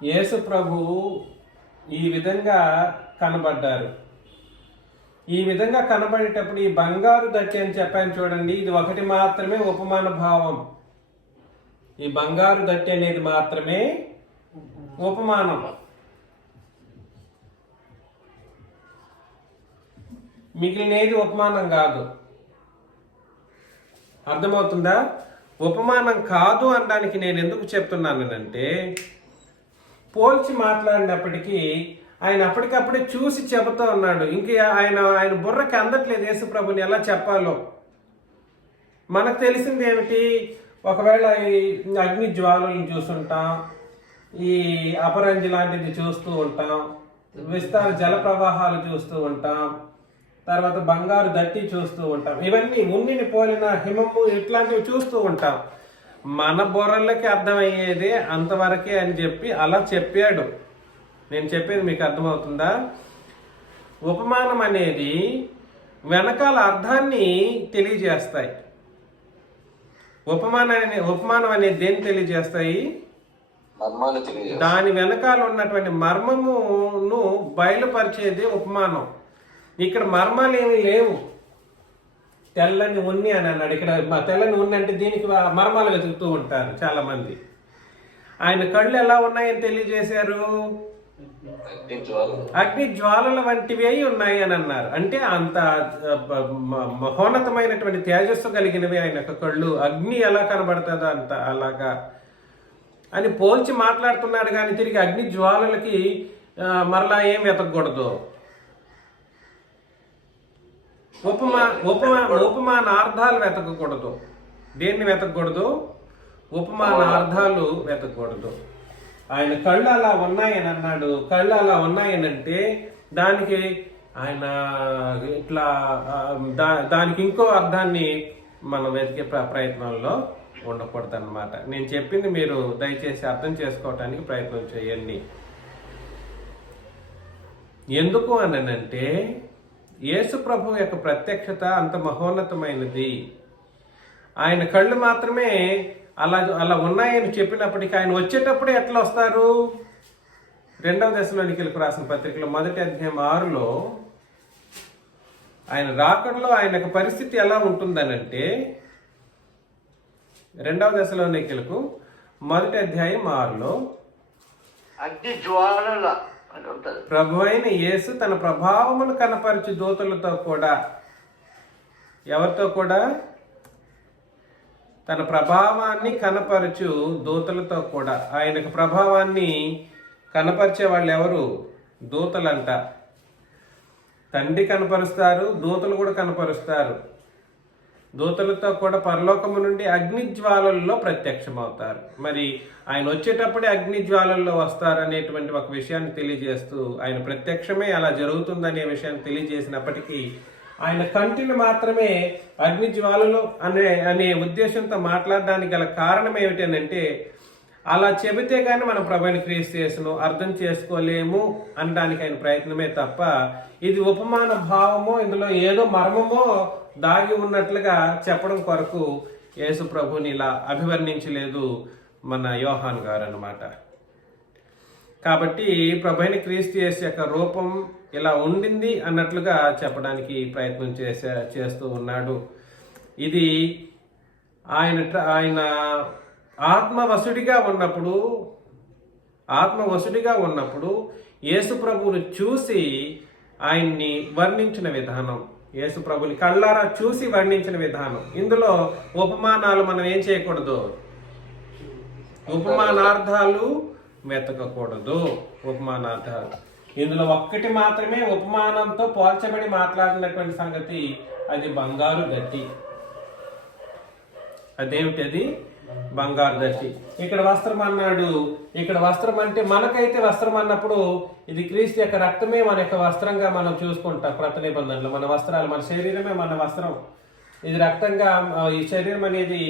యేసు ప్రభువు ఈ విధంగా కనబడ్డారు. ఈ విధంగా కనబడేటప్పుడు ఈ బంగారు దట్టి అని చెప్పాను చూడండి, ఇది ఒకటి మాత్రమే ఉపమాన భావం. ఈ బంగారు దట్టి అనేది మాత్రమే ఉపమానం. మిగిలినది ఉపమానం కాదు. అర్థమవుతుందా? ఉపమానం కాదు అనడానికి నేను ఎందుకు చెప్తున్నానంటే, పోల్చి మాట్లాడినప్పటికీ ఆయన అప్పటికప్పుడే చూసి చెబుతూ ఉన్నాడు. ఇంక ఆయన బుర్రకి అందట్లేదు యేసు ప్రభుని ఎలా చెప్పాలో. మనకు తెలిసింది ఏమిటి? ఒకవేళ ఈ అగ్ని జ్వాలలను చూస్తుంటాం, ఈ అపరంజి లాంటిది చూస్తూ ఉంటాం, విస్తార జల ప్రవాహాలు చూస్తూ ఉంటాం, తర్వాత బంగారు దట్టి చూస్తూ ఉంటాం. ఇవన్నీ ఉన్నిని పోలిన హిమము ఇట్లాంటివి చూస్తూ ఉంటాం. మన బుర్రలకి అర్థమయ్యేదే అంతవరకే అని చెప్పి అలా చెప్పాడు. నేను చెప్పేది మీకు అర్థమవుతుందా? ఉపమానం అనేది వెనకాల అర్థాన్ని తెలియజేస్తాయి. ఉపమానం అనేది దేన్ని తెలియజేస్తాయి? మర్మాన్ని తెలియజేస్తాయి. దాని వెనకాల ఉన్నటువంటి మర్మమును బయలుపరిచేది ఉపమానం. ఇక్కడ మర్మాలు ఏమి లేవు. తెల్లని ఉన్ని అని అన్నాడు. ఇక్కడ తెల్లని ఉన్ని అంటే దీనికి మర్మాలు వెతుకుతూ ఉంటారు చాలా మంది. ఆయన కళ్ళు ఎలా ఉన్నాయని తెలియజేశారు? అగ్ని జ్వాలల వంటివి అయి ఉన్నాయి అని అన్నారు. అంటే అంత మహోన్నతమైనటువంటి తేజస్సు కలిగినవి ఆయన కళ్ళు. అగ్ని ఎలా కనబడుతుందో అంత అలాగా అని పోల్చి మాట్లాడుతున్నాడు. కానీ తిరిగి అగ్ని జ్వాలలకి మరలా ఏం వెతకూడదు. ఉపమానార్థాలు వెతకకూడదు. దేన్ని వెతకూడదు? ఉపమానార్థాలు వెతకూడదు. ఆయన కళ్ళు అలా ఉన్నాయని అన్నాడు. కళ్ళు అలా ఉన్నాయనంటే దానికి ఆయన ఇట్లా దానికి ఇంకో అర్థాన్ని మనం వెతికే ప్రయత్నంలో ఉండకూడదు అన్నమాట. నేను చెప్పింది మీరు దయచేసి అర్థం చేసుకోవటానికి ప్రయత్నం చేయండి. ఎందుకు అనంటే యేసు ప్రభు యొక్క ప్రత్యక్షత అంత మహోన్నతమైనది. ఆయన కళ్ళు మాత్రమే అలా ఉన్నాయని చెప్పినప్పటికీ ఆయన వచ్చేటప్పుడే ఎట్లా వస్తారు? 2వ దశలోనికీలకు రాసిన పత్రికలో 1వ అధ్యాయం 6లో ఆయన రాకడలో ఆయన యొక్క పరిస్థితి ఎలా ఉంటుందనంటే, 2వ దశలోనికీలకు 1వ అధ్యాయం 6లో అగ్ని జ్వాలల అని ఉంటుంది. ప్రభు అయిన యేసు తన ప్రభావమును కనపరచు దూతలతో కూడా, ఎవరితో కూడా? తన ప్రభావాన్ని కనపరచు దూతలతో కూడా. ఆయనకు ప్రభావాన్ని కనపరిచే వాళ్ళు ఎవరు? దూతలంట. తండ్రి కనపరుస్తారు, దూతలు కూడా కనపరుస్తారు. దూతలతో కూడా పరలోకము నుండి అగ్ని జ్వాలల్లో ప్రత్యక్షమవుతారు. మరి ఆయన వచ్చేటప్పుడే అగ్ని జ్వాలల్లో వస్తారనేటువంటి ఒక విషయాన్ని తెలియజేస్తూ, ఆయన ప్రత్యక్షమే అలా జరుగుతుందనే విషయాన్ని తెలియజేసినప్పటికీ ఆయన కంటిని మాత్రమే అగ్ని జ్వాలలు అనే ఉద్దేశంతో మాట్లాడడానికి గల కారణం ఏమిటంటే, అలా చెబితే కానీ మనం ప్రభువుని క్రీస్తు యేసును అర్థం చేసుకోలేము అనడానికి ఆయన ప్రయత్నమే తప్ప, ఇది ఉపమాన భావమో ఇందులో ఏదో మర్మమో దాగి ఉన్నట్లుగా చెప్పడం కొరకు యేసు ప్రభుని ఇలా అభివర్ణించలేదు మన యోహాన్ గారు అన్నమాట. కాబట్టి ప్రభువైన క్రీస్తు యేసు యొక్క రూపం ఇలా ఉండింది అన్నట్లుగా చెప్పడానికి ప్రయత్నం చేస్తూ ఉన్నాడు. ఇది ఆయన ఆత్మవశుడిగా ఉన్నప్పుడు యేసు ప్రభువును చూసి ఆయన్ని వర్ణించిన విధానం, యేసు ప్రభుని కళ్ళారా చూసి వర్ణించిన విధానం. ఇందులో ఉపమానాలు మనం ఏం చేయకూడదు? ఉపమానార్థాలు వెతకకూడదు. ఉపమానార్థాలు ఇందులో ఒక్కటి మాత్రమే ఉపమానంతో పోల్చబడి మాట్లాడినటువంటి సంగతి, అది బంగారు దట్టి. అదేమిటది? బంగారు దట్టి. ఇక్కడ వస్త్రం అన్నాడు. ఇక్కడ వస్త్రం అంటే మనకైతే వస్త్రం అన్నప్పుడు ఇది క్రీస్తు యొక్క రక్తమే మన యొక్క వస్త్రంగా మనం చూసుకుంటాం. క్రొత్త నిబంధనలు మన వస్త్రాలు, మన శరీరమే మన వస్త్రం. ఇది రక్తంగా, ఈ శరీరం అనేది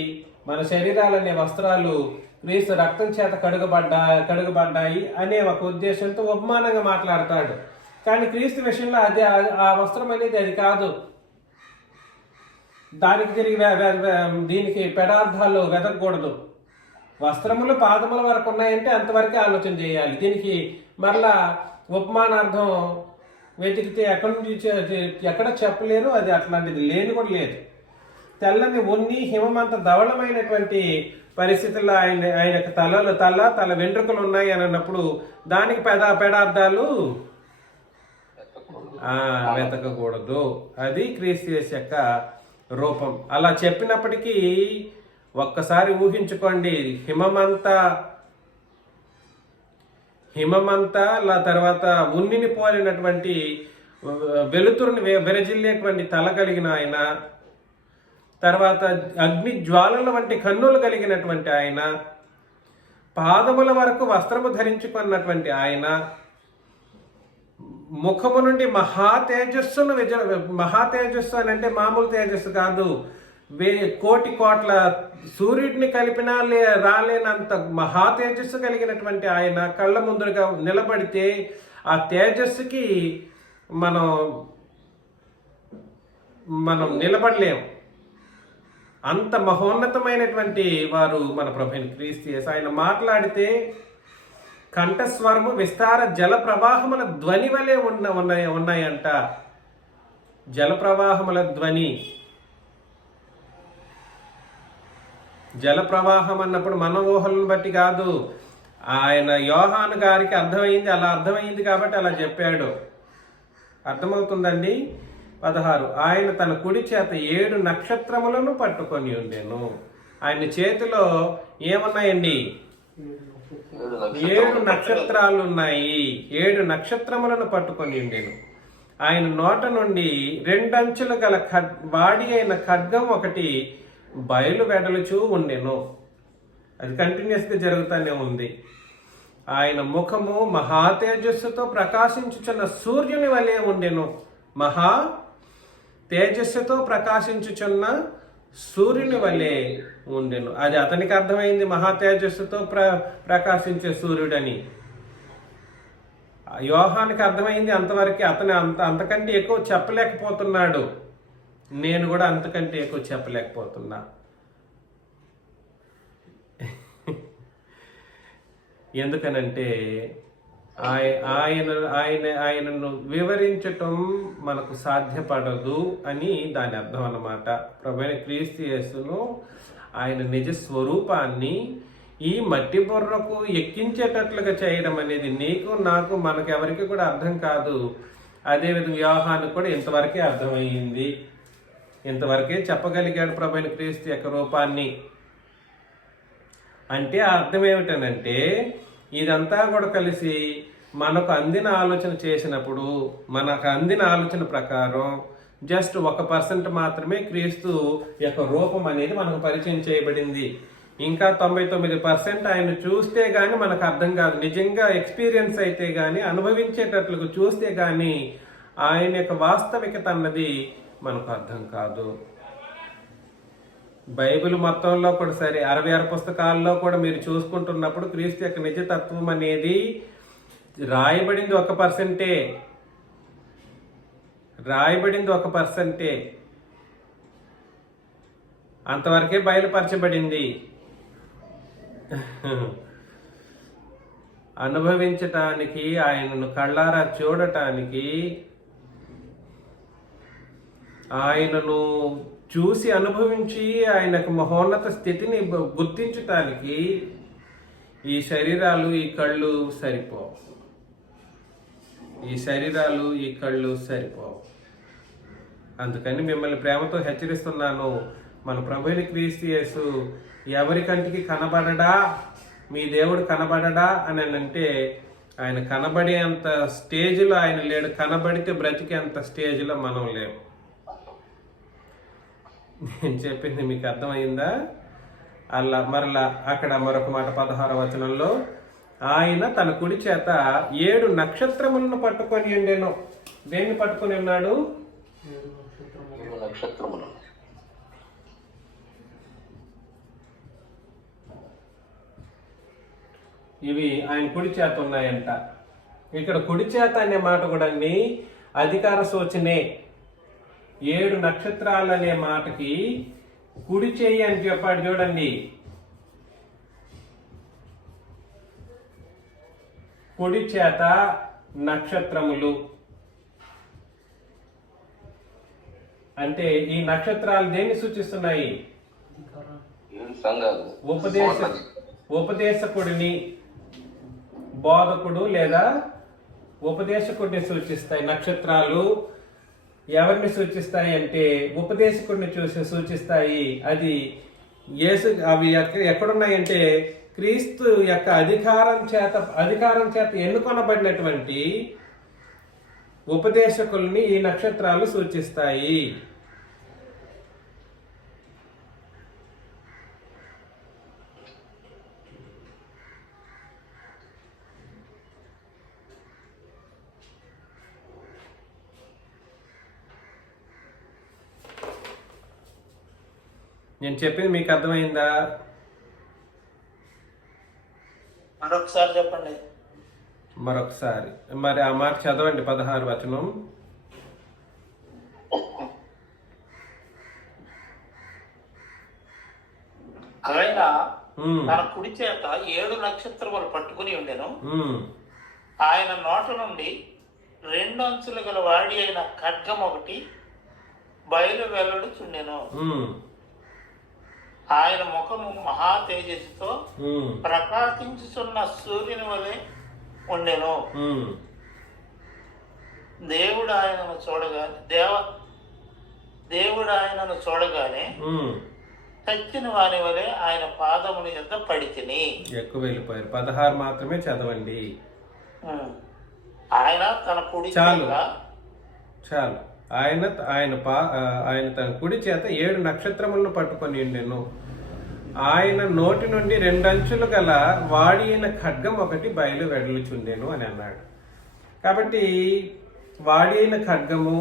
మన శరీరాలనే వస్త్రాలు క్రీస్తు రక్తం చేత కడుగబడ్డాయి అనే ఒక ఉద్దేశంతో ఉపమానంగా మాట్లాడతాడు. కానీ క్రీస్తు విషయంలో అది ఆ వస్త్రం అనేది అది కాదు. దానికి దీనికి పెడార్థాలు వెతకూడదు. వస్త్రములు పాదముల వరకు ఉన్నాయంటే అంతవరకే ఆలోచన చేయాలి. దీనికి మరలా ఉపమానార్థం వెతికితే ఎక్కడ చెప్పలేరు. అది అట్లాంటిది లేని కూడా లేదు. తెల్లని ఉన్ని హిమమంత ధవళమైనటువంటి పరిస్థితుల్లో ఆయనకు తల వెంట్రుకలు ఉన్నాయి అని అన్నప్పుడు దానికి పెడార్థాలు వెతకకూడదు. అది క్రీస్తు యేసు యొక్క రూపం. అలా చెప్పినప్పటికీ ఒక్కసారి ఊహించుకోండి, హిమమంతా తర్వాత ఉన్నిని పోలినటువంటి వెలుతురుని విరజిల్లేటువంటి తల కలిగిన ఆయన, తర్వాత అగ్ని జ్వాలల వంటి కన్నులు కలిగినటువంటి ఆయన, పాదముల వరకు వస్త్రము ధరించుకున్నటువంటి ఆయన, ముఖము నుండి మహా తేజస్సు అని అంటే మామూలు తేజస్సు కాదు, కోటి కోట్ల సూర్యుడిని కలిపినా రాలేనంత మహా తేజస్సు కలిగినటువంటి ఆయన కళ్ళ ముందుగా నిలబడితే ఆ తేజస్సుకి మనం నిలబడలేం. అంత మహోన్నతమైనటువంటి వారు మన ప్రభువైన క్రీస్తు యేసు. ఆయన మాట్లాడితే కంఠస్వరము విస్తార జల ప్రవాహముల ధ్వని వలె ఉన్నాయంట. జల ప్రవాహముల ధ్వని. జల ప్రవాహం అన్నప్పుడు మన ఊహలను బట్టి కాదు, ఆయన యోహాను గారికి అర్థమైంది కాబట్టి అలా చెప్పాడు. అర్థమవుతుందండి. 16 ఆయన తన కుడి చేత 7 నక్షత్రములను పట్టుకొని ఉండెను. ఆయన చేతిలో ఏమున్నాయండి? 7 నక్షత్రాలు ఉన్నాయి. 7 నక్షత్రములను పట్టుకొని ఉండెను. ఆయన నోట నుండి 2 అంచులు గల వాడి అయిన ఖడ్గం ఒకటి బయలు వెడలుచూ ఉండెను. అది కంటిన్యూస్గా జరుగుతూనే ఉంది. ఆయన ముఖము మహా తేజస్సుతో ప్రకాశించుచున్న సూర్యుని వలె ఉండెను. మహా తేజస్సుతో ప్రకాశించుచున్న సూర్యుని వలె ఉండెను. అది అతనికి అర్థమైంది, మహా తేజస్సుతో ప్రకాశించే సూర్యుడని. యోహానికి అర్థమైంది అంతవరకు. అతను అంతకంటే ఎక్కువ చెప్పలేకపోతున్నాడు. నేను కూడా అంతకంటే ఎక్కువ చెప్పలేకపోతున్నా. ఎందుకనంటే ఆయనను వివరించటం మనకు సాధ్యపడదు అని దాని అర్థం అన్నమాట. ప్రభువైన క్రీస్తు యేసును ఆయన నిజ స్వరూపాన్ని ఈ మట్టి బుర్రకు ఎక్కించేటట్లుగా చేయడం అనేది నీకు నాకు మనకెవరికి కూడా అర్థం కాదు. అదేవిధంగా యోహాను కూడా ఇంతవరకే అర్థమయ్యింది. ఇంతవరకే చెప్పగలిగాడు ప్రభువైన క్రీస్తు యొక్క రూపాన్ని. అంటే ఆ అర్థం ఏమిటనంటే ఇదంతా కూడా కలిసి మనకు అందిన ఆలోచన చేసినప్పుడు మనకు అందిన ఆలోచన ప్రకారం జస్ట్ 1% మాత్రమే క్రీస్తు యొక్క రూపం అనేది మనకు పరిచయం చేయబడింది. ఇంకా 99% ఆయన చూస్తే గాని మనకు అర్థం కాదు. నిజంగా ఎక్స్పీరియన్స్ అయితే గాని, అనుభవించేటట్లుగా చూస్తే గాని ఆయన యొక్క వాస్తవికత అన్నది మనకు అర్థం కాదు. బైబిల్ మొత్తంలో కూడా సరే 66 పుస్తకాల్లో కూడా మీరు చూసుకుంటున్నప్పుడు క్రీస్తు యొక్క నిజతత్వం అనేది రాయబడింది 1%. రాయబడింది 1%. అంతవరకే బయలుపరచబడింది. అనుభవించటానికి, ఆయనను కళ్ళారా చూడటానికి, ఆయనను చూసి అనుభవించి ఆయనకు మహోన్నత స్థితిని గుర్తించటానికి ఈ శరీరాలు ఈ కళ్ళు సరిపోవు. ఈ శరీరాలు ఈ కళ్ళు సరిపోవు. అందుకని మిమ్మల్ని ప్రేమతో హెచ్చరిస్తున్నాను. మన ప్రభువైన క్రీస్తు యేసు ఎవరి కంటికి కనబడడా, మీ దేవుడు కనబడడా అని అంటే ఆయన కనబడే అంత స్టేజ్లో ఆయన లేడు. కనబడితే బ్రతికే అంత స్టేజ్లో మనం లేము. నేను చెప్పింది మీకు అర్థమైందా? మరలా అక్కడ మరొక మాట 16వ వచనంలో ఆయన తన కుడి చేత 7 నక్షత్రములను పట్టుకొని ఉండెను. దేన్ని పట్టుకొని ఉన్నాడు? 7 నక్షత్రములను. ఇవి ఆయన కుడి చేత ఉన్నాయంట. ఇక్కడ కుడి చేత అనే మాట కూడా అధికార సూచనే. 7 నక్షత్రాలు అనే మాటకి కుడి చేయి అని చెప్పాడు చూడండి. కుడి చేత నక్షత్రములు అంటే ఈ నక్షత్రాలు దేన్ని సూచిస్తున్నాయి? 7 సంఘాలు ఉపదేశకుడిని, బోధకుడు లేదా ఉపదేశకుడిని సూచిస్తాయి. నక్షత్రాలు ఎవరిని సూచిస్తాయి అంటే ఉపదేశకుడిని సూచిస్తాయి. అది అవి ఎక్కడున్నాయంటే క్రీస్తు యొక్క అధికారం చేత ఎన్నుకొనబడినటువంటి ఉపదేశకుల్ని ఈ నక్షత్రాలు సూచిస్తాయి. నేను చెప్పింది మీకు అర్థమైందా? మరొకసారి చెప్పండి. మరొకసారి మరి ఆ మాట చదవండి, 16 వచనం. ఆయన తన కుడి చేత 7 నక్షత్రములు పట్టుకుని ఉండెను. ఆయన నోట నుండి 2 అంచులు గల వాడి అయిన ఖడ్గం ఒకటి బయలు వెల్లడుచుండెను. ఆయన ముఖము మహా తేజస్సుతో ప్రకాశించుచున్న సూర్యుని వలె ఉండెను. దేవుడు ఆయనను చూడగానే చచ్చిన వాని వలె ఆయన పాదముని యొద్ద పడితిని. ఎక్కువ వెళ్ళిపోయారు, 16 మాత్రమే చదవండి. ఆయన తన కుడి చాలు. ఆయన తన కుడి చేత 7 నక్షత్రములను పట్టుకొని ఉండెను. ఆయన నోటి నుండి 2 అంచులు గల వాడి అయిన ఖడ్గం ఒకటి బయలు వెడలుచుండెను అని అన్నాడు. కాబట్టి వాడి అయిన ఖడ్గము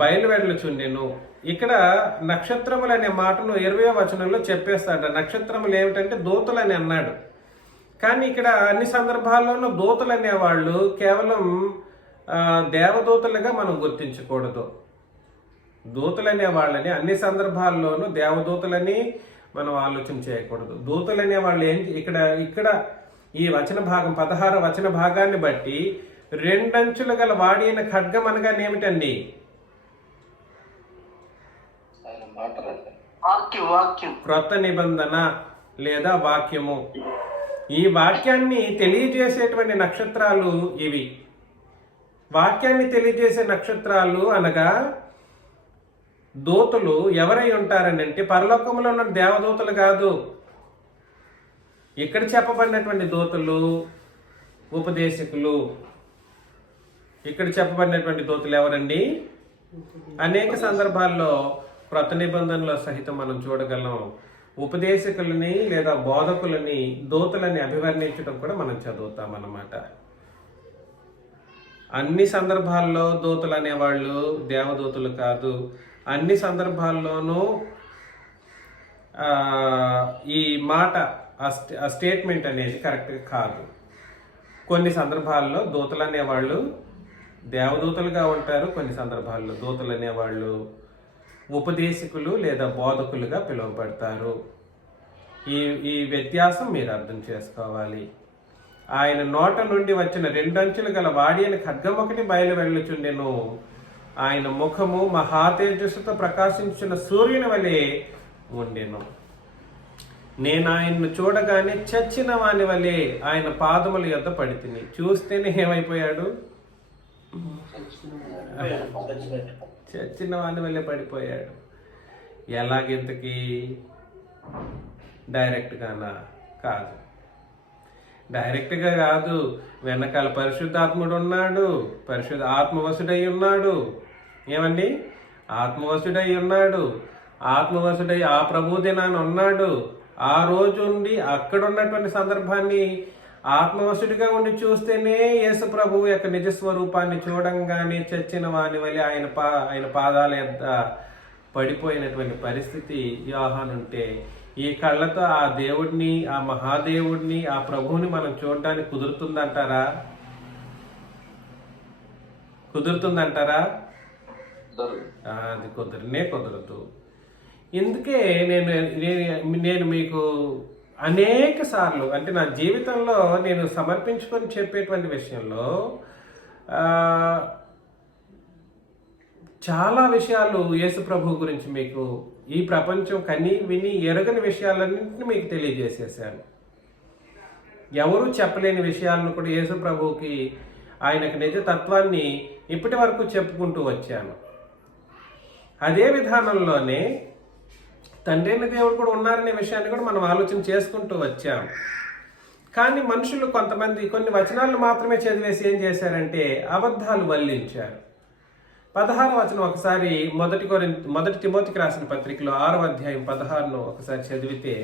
బయలు వెడలుచుండెను. ఇక్కడ నక్షత్రములు అనే మాటను 20వ వచనంలో చెప్పేస్తాడ. నక్షత్రములు ఏమిటంటే దూతలు అని అన్నాడు. కానీ ఇక్కడ అన్ని సందర్భాల్లోనూ దూతలు అనేవాళ్ళు కేవలం దేవదూతలుగా మనం గుర్తించకూడదు. దూతలు అనే వాళ్ళని అన్ని సందర్భాల్లోనూ దేవదూతలని మనం ఆలోచన చేయకూడదు. దూతలు అనే వాళ్ళు ఏంటి, ఇక్కడ ఈ వచన భాగం 16 వచన భాగాన్ని బట్టి 2 అంచులు గల వాడి అయిన ఖడ్గం అనగానే ఏమిటండి? క్రొత్త నిబంధన లేదా వాక్యము. ఈ వాక్యాన్ని తెలియజేసేటువంటి నక్షత్రాలు ఇవి. వాక్యాన్ని తెలియజేసే నక్షత్రాలు అనగా దూతలు ఎవరై ఉంటారని అంటే పరలోకంలో ఉన్న దేవదూతలు కాదు. ఇక్కడ చెప్పబడినటువంటి దూతలు ఉపదేశకులు. ఇక్కడ చెప్పబడినటువంటి దూతలు ఎవరండి? అనేక సందర్భాల్లో క్రొత్త నిబంధనలో సహితం మనం చూడగలం. ఉపదేశకులని లేదా బోధకులని దూతలని అభివర్ణించడం కూడా మనం చదువుతాం అన్నమాట. అన్ని సందర్భాల్లో దూతలు అనేవాళ్ళు దేవదూతలు కాదు. అన్ని సందర్భాల్లోనూ ఈ మాట ఆ స్టేట్మెంట్ అనేది కరెక్ట్గా కాదు. కొన్ని సందర్భాల్లో దూతలు అనేవాళ్ళు దేవదూతలుగా ఉంటారు. కొన్ని సందర్భాల్లో దూతలు అనేవాళ్ళు ఉపదేశకులు లేదా బోధకులుగా పిలువబడతారు. ఈ వ్యత్యాసం మీరు అర్థం చేసుకోవాలి. ఆయన నోట నుండి వచ్చిన 2 అంచులు గల వాడి అయిన ఖడ్గం ఒకటి బయలు వెళ్ళుచుండెను. ఆయన ముఖము మహా తేజస్సుతో ప్రకాశించిన సూర్యుని వలె ఉండెను. నేను ఆయన్ను చూడగానే చచ్చిన వాని వలె ఆయన పాదముల యొద్ద పడితిని. చూస్తేనే ఏమైపోయాడు? చచ్చిన వాని వల్లే పడిపోయాడు. ఎలాగెంతకి? డైరెక్ట్గానా? కాదు. డైరెక్ట్గా కాదు. వెనకాల పరిశుద్ధాత్ముడు ఉన్నాడు. ఆత్మవశుడై ఉన్నాడు. ఏమండి? ఆత్మవశుడై ఉన్నాడు. ఆత్మవశుడై ఆ ప్రభు దినాన్ని ఉన్నాడు. ఆ రోజు ఉండి అక్కడ ఉన్నటువంటి సందర్భాన్ని ఆత్మవశుడిగా ఉండి చూస్తేనే యేసు ప్రభువు యొక్క నిజస్వరూపాన్ని చూడంగానే చచ్చిన వాని వల్ల ఆయన పాదాల యొద్ద పడిపోయినటువంటి పరిస్థితి యోహానుంటే ఈ కళ్ళతో ఆ దేవుడిని, ఆ మహాదేవుడిని, ఆ ప్రభువుని మనం చూడడానికి కుదురుతుందంటారా? అది కుదరదు. ఇందుకే నేను మీకు అనేక సార్లు అంటే నా జీవితంలో నేను సమర్పించుకొని చెప్పేటువంటి విషయంలో చాలా విషయాలు యేసు ప్రభు గురించి మీకు ఈ ప్రపంచం కని విని ఎరగని విషయాలన్నింటినీ మీకు తెలియజేసేసాను. ఎవరూ చెప్పలేని విషయాలను కూడా యేసు ప్రభువుకి ఆయనకు నిజ తత్వాన్ని ఇప్పటి వరకు చెప్పుకుంటూ వచ్చాను. అదే విధానంలోనే తండ్రి అయిన దేవుడు కూడా ఉన్నారనే విషయాన్ని కూడా మనం ఆలోచన చేసుకుంటూ వచ్చాము. కానీ మనుషులు కొంతమంది కొన్ని వచనాలు మాత్రమే చదివేసి ఏం చేశారంటే అబద్ధాలు వల్లించారు. 16వ వచనం ఒకసారి మొదటి తిమోతికి రాసిన పత్రికలో 6వ అధ్యాయం 16ను ఒకసారి చదివితే,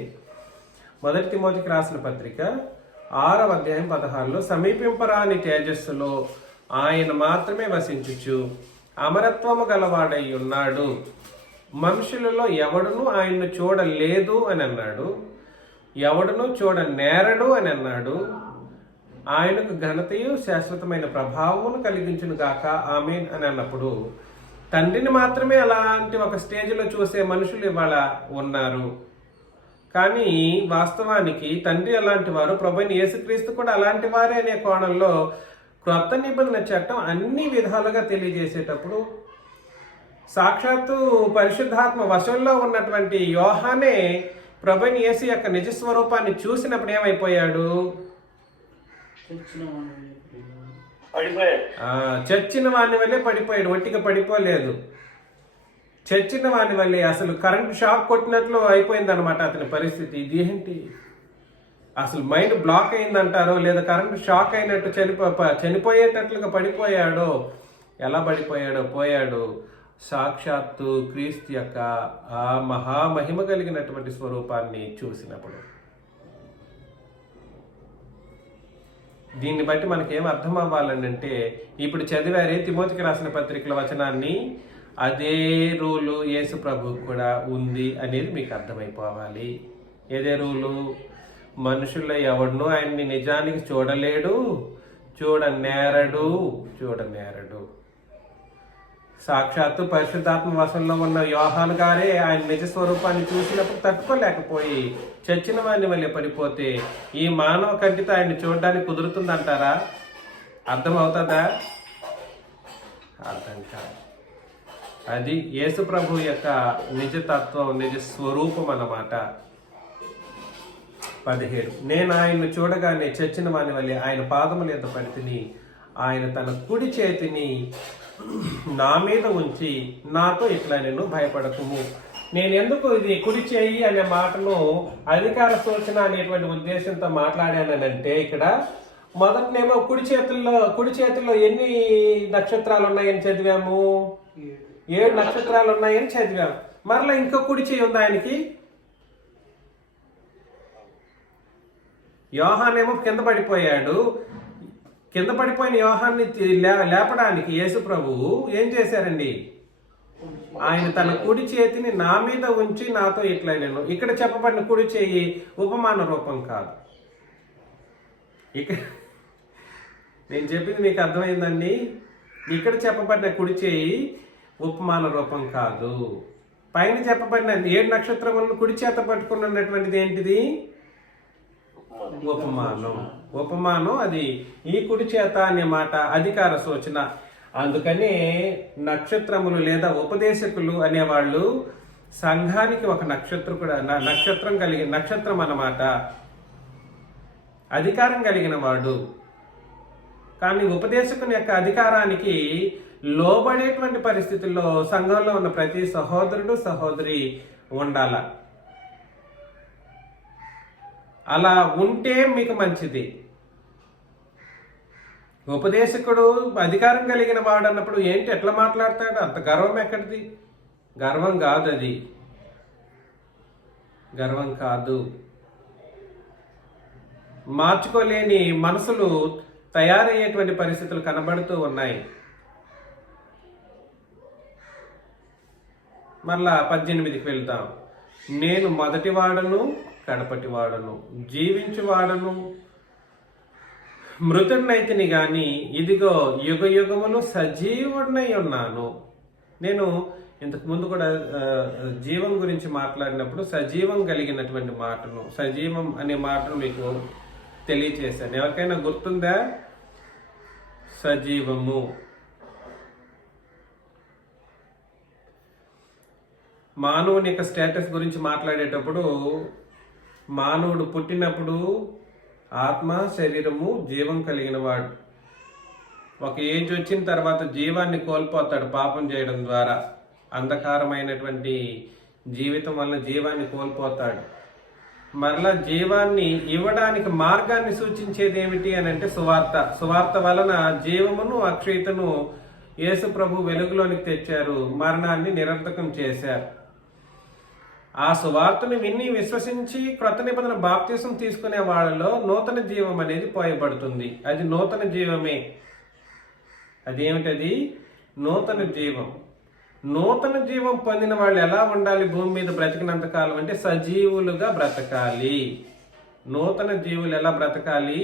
మొదటి తిమోతికి రాసిన పత్రిక 6వ అధ్యాయం 16లో, సమీపింపరాని తేజస్సులో ఆయన మాత్రమే వసించుచు అమరత్వము గలవాడై ఉన్నాడు, మనుషులలో ఎవడును ఆయన్ను చూడలేదు అని అన్నాడు, ఎవడును చూడనేరడు అని అన్నాడు, ఆయనకు ఘనతయు శాశ్వతమైన ప్రభావమును కలిగించును గాక ఆమేన్ అని అన్నప్పుడు, తండ్రిని మాత్రమే అలాంటి ఒక స్టేజ్లో చూసే మనుషులు ఇవాళ ఉన్నారు. కానీ వాస్తవానికి తండ్రి అలాంటి వారు, ప్రభువైన యేసుక్రీస్తు కూడా అలాంటి వారే అనే కోణంలో క్రొత్త నిబంధన చట్టం అన్ని విధాలుగా తెలియజేసేటప్పుడు సాక్షాత్తు పరిశుద్ధాత్మ వశంలో ఉన్నటువంటి యోహానే ప్రభువైన యేసు యొక్క నిజ స్వరూపాన్ని చూసినప్పుడు ఏమైపోయాడు? చచ్చిన వాని వల్లే పడిపోయాడు. ఒట్టిగా పడిపోలేదు, చచ్చిన వాని వల్లే. అసలు కరెంట్ షాక్ కొట్టినట్లు అయిపోయింది అనమాట అతని పరిస్థితి. ఇది ఏంటి, అసలు మైండ్ బ్లాక్ అయిందంటారో లేదా కరెంట్ షాక్ అయినట్టు చనిపోయేటట్లుగా పడిపోయాడో. ఎలా పడిపోయాడో? పోయాడు సాక్షాత్తు క్రీస్తు యొక్క ఆ మహామహిమ కలిగినటువంటి స్వరూపాన్ని చూసినప్పుడు. దీన్ని బట్టి మనకేం అర్థం అవ్వాలని అంటే, ఇప్పుడు చదివారే తిమోతికి రాసిన పత్రికల వచనాన్ని, అదే రూలు యేసు ప్రభువు కూడా ఉంది అనేది మీకు అర్థమైపోవాలి. ఏదే రూలు? మనుషుల్లో ఎవడునూ ఆయన్ని నిజానికి చూడలేడు, చూడనేరడు. సాక్షాత్తు పరిశుద్ధాత్మ వశంలో ఉన్న యోహాను గారే ఆయన నిజ స్వరూపాన్ని చూసినప్పుడు తట్టుకోలేకపోయి చచ్చిన వాడిని వల్లే పడిపోతే ఈ మానవ కంటితో ఆయన్ని చూడడానికి కుదురుతుందంటారా? అర్థమవుతుందా? అర్థం కాదు. అది యేసు ప్రభు యొక్క నిజతత్వం, నిజ స్వరూపం అన్నమాట. 17 నేను ఆయన్ను చూడగానే చచ్చిన వాని వల్లే ఆయన పాదముల మీద పడితిని, ఆయన తన కుడి చేతిని నా మీద ఉంచి నాతో ఇట్లా నేను భయపడకుము. నేను ఎందుకు ఇది కుడి చేయి అనే మాటను అధికార సూచన అనేటువంటి ఉద్దేశంతో మాట్లాడానంటే, ఇక్కడ మొదటనేమో కుడి చేతుల్లో ఎన్ని నక్షత్రాలు ఉన్నాయని చదివాము? 7 నక్షత్రాలు ఉన్నాయని చదివాము. మరలా ఇంకో కుడి చేయి ఉంది ఆయనకి. యోహానేమో కింద పడిపోయాడు. కింద పడిపోయిన యోహాన్ని లేపడానికి యేసు ప్రభువు ఏం చేశారండి? ఆయన తన కుడి చేతిని నా మీద ఉంచి నాతో ఇట్లా నేను. ఇక్కడ చెప్పబడిన కుడి చేయి ఉపమాన రూపం కాదు. ఇక్కడ నేను చెప్పింది మీకు అర్థమైందండి. ఇక్కడ చెప్పబడిన కుడి చేయి ఉపమాన రూపం కాదు. పైన చెప్పబడిన 7 నక్షత్రములను కుడి చేత పట్టుకున్నటువంటిది ఏంటిది? ఉపమానం. అది ఈ కుడి చేత అనే మాట అధికార సూచన. అందుకనే నక్షత్రములు లేదా ఉపదేశకులు అనేవాళ్ళు సంఘానికి ఒక నక్షత్రం అన్నమాట, అధికారం కలిగిన వాడు. కానీ ఉపదేశకుని యొక్క అధికారానికి లోబడేటువంటి పరిస్థితుల్లో సంఘంలో ఉన్న ప్రతి సహోదరుడు సహోదరి ఉండాల. అలా ఉంటే మీకు మంచిది. ఉపదేశకుడు అధికారం కలిగిన వాడు అన్నప్పుడు ఏంటి, ఎట్లా మాట్లాడతాడు? అంత గర్వం ఎక్కడిది? గర్వం కాదు, అది గర్వం కాదు. మార్చుకోలేని మనసులు తయారయ్యేటువంటి పరిస్థితులు కనబడుతూ ఉన్నాయి. మరలా 18కి వెళ్తాం. నేను మొదటివాడను కడపటివాడను, జీవించువాడను, మృతుడినైతిని గాని ఇదిగో యుగ యుగములు సజీవుడినై ఉన్నాను. నేను ఇంతకు ముందు కూడా జీవం గురించి మాట్లాడినప్పుడు సజీవం కలిగినటువంటి మాటను, సజీవం అనే మాటను మీకు తెలియచేశాను. ఎవరికైనా గుర్తుందా? సజీవము. మానవుని యొక్క స్టేటస్ గురించి మాట్లాడేటప్పుడు మానవుడు పుట్టినప్పుడు ఆత్మ శరీరము జీవం కలిగిన వాడు. ఒక ఏజ్ వచ్చిన తర్వాత జీవాన్ని కోల్పోతాడు పాపం చేయడం ద్వారా. అంధకారమైనటువంటి జీవితం వల్ల జీవాన్ని కోల్పోతాడు. మరలా జీవాన్ని ఇవ్వడానికి మార్గాన్ని సూచించేది ఏమిటి అని అంటే సువార్త. సువార్త వలన జీవమును అక్షయతను యేసు ప్రభు వెలుగులోనికి తెచ్చారు, మరణాన్ని నిరర్థకం చేశారు. ఆ సువార్తను విని విశ్వసించి క్రొత్త నిబంధన బాప్తిసం తీసుకునే వాళ్ళలో నూతన జీవం అనేది పోయబడుతుంది. అది నూతన జీవమే. అదేమిటది? నూతన జీవం. నూతన జీవం పొందిన వాళ్ళు ఎలా ఉండాలి భూమి మీద బ్రతికినంత కాలం అంటే సజీవులుగా బ్రతకాలి. నూతన జీవులు ఎలా బ్రతకాలి?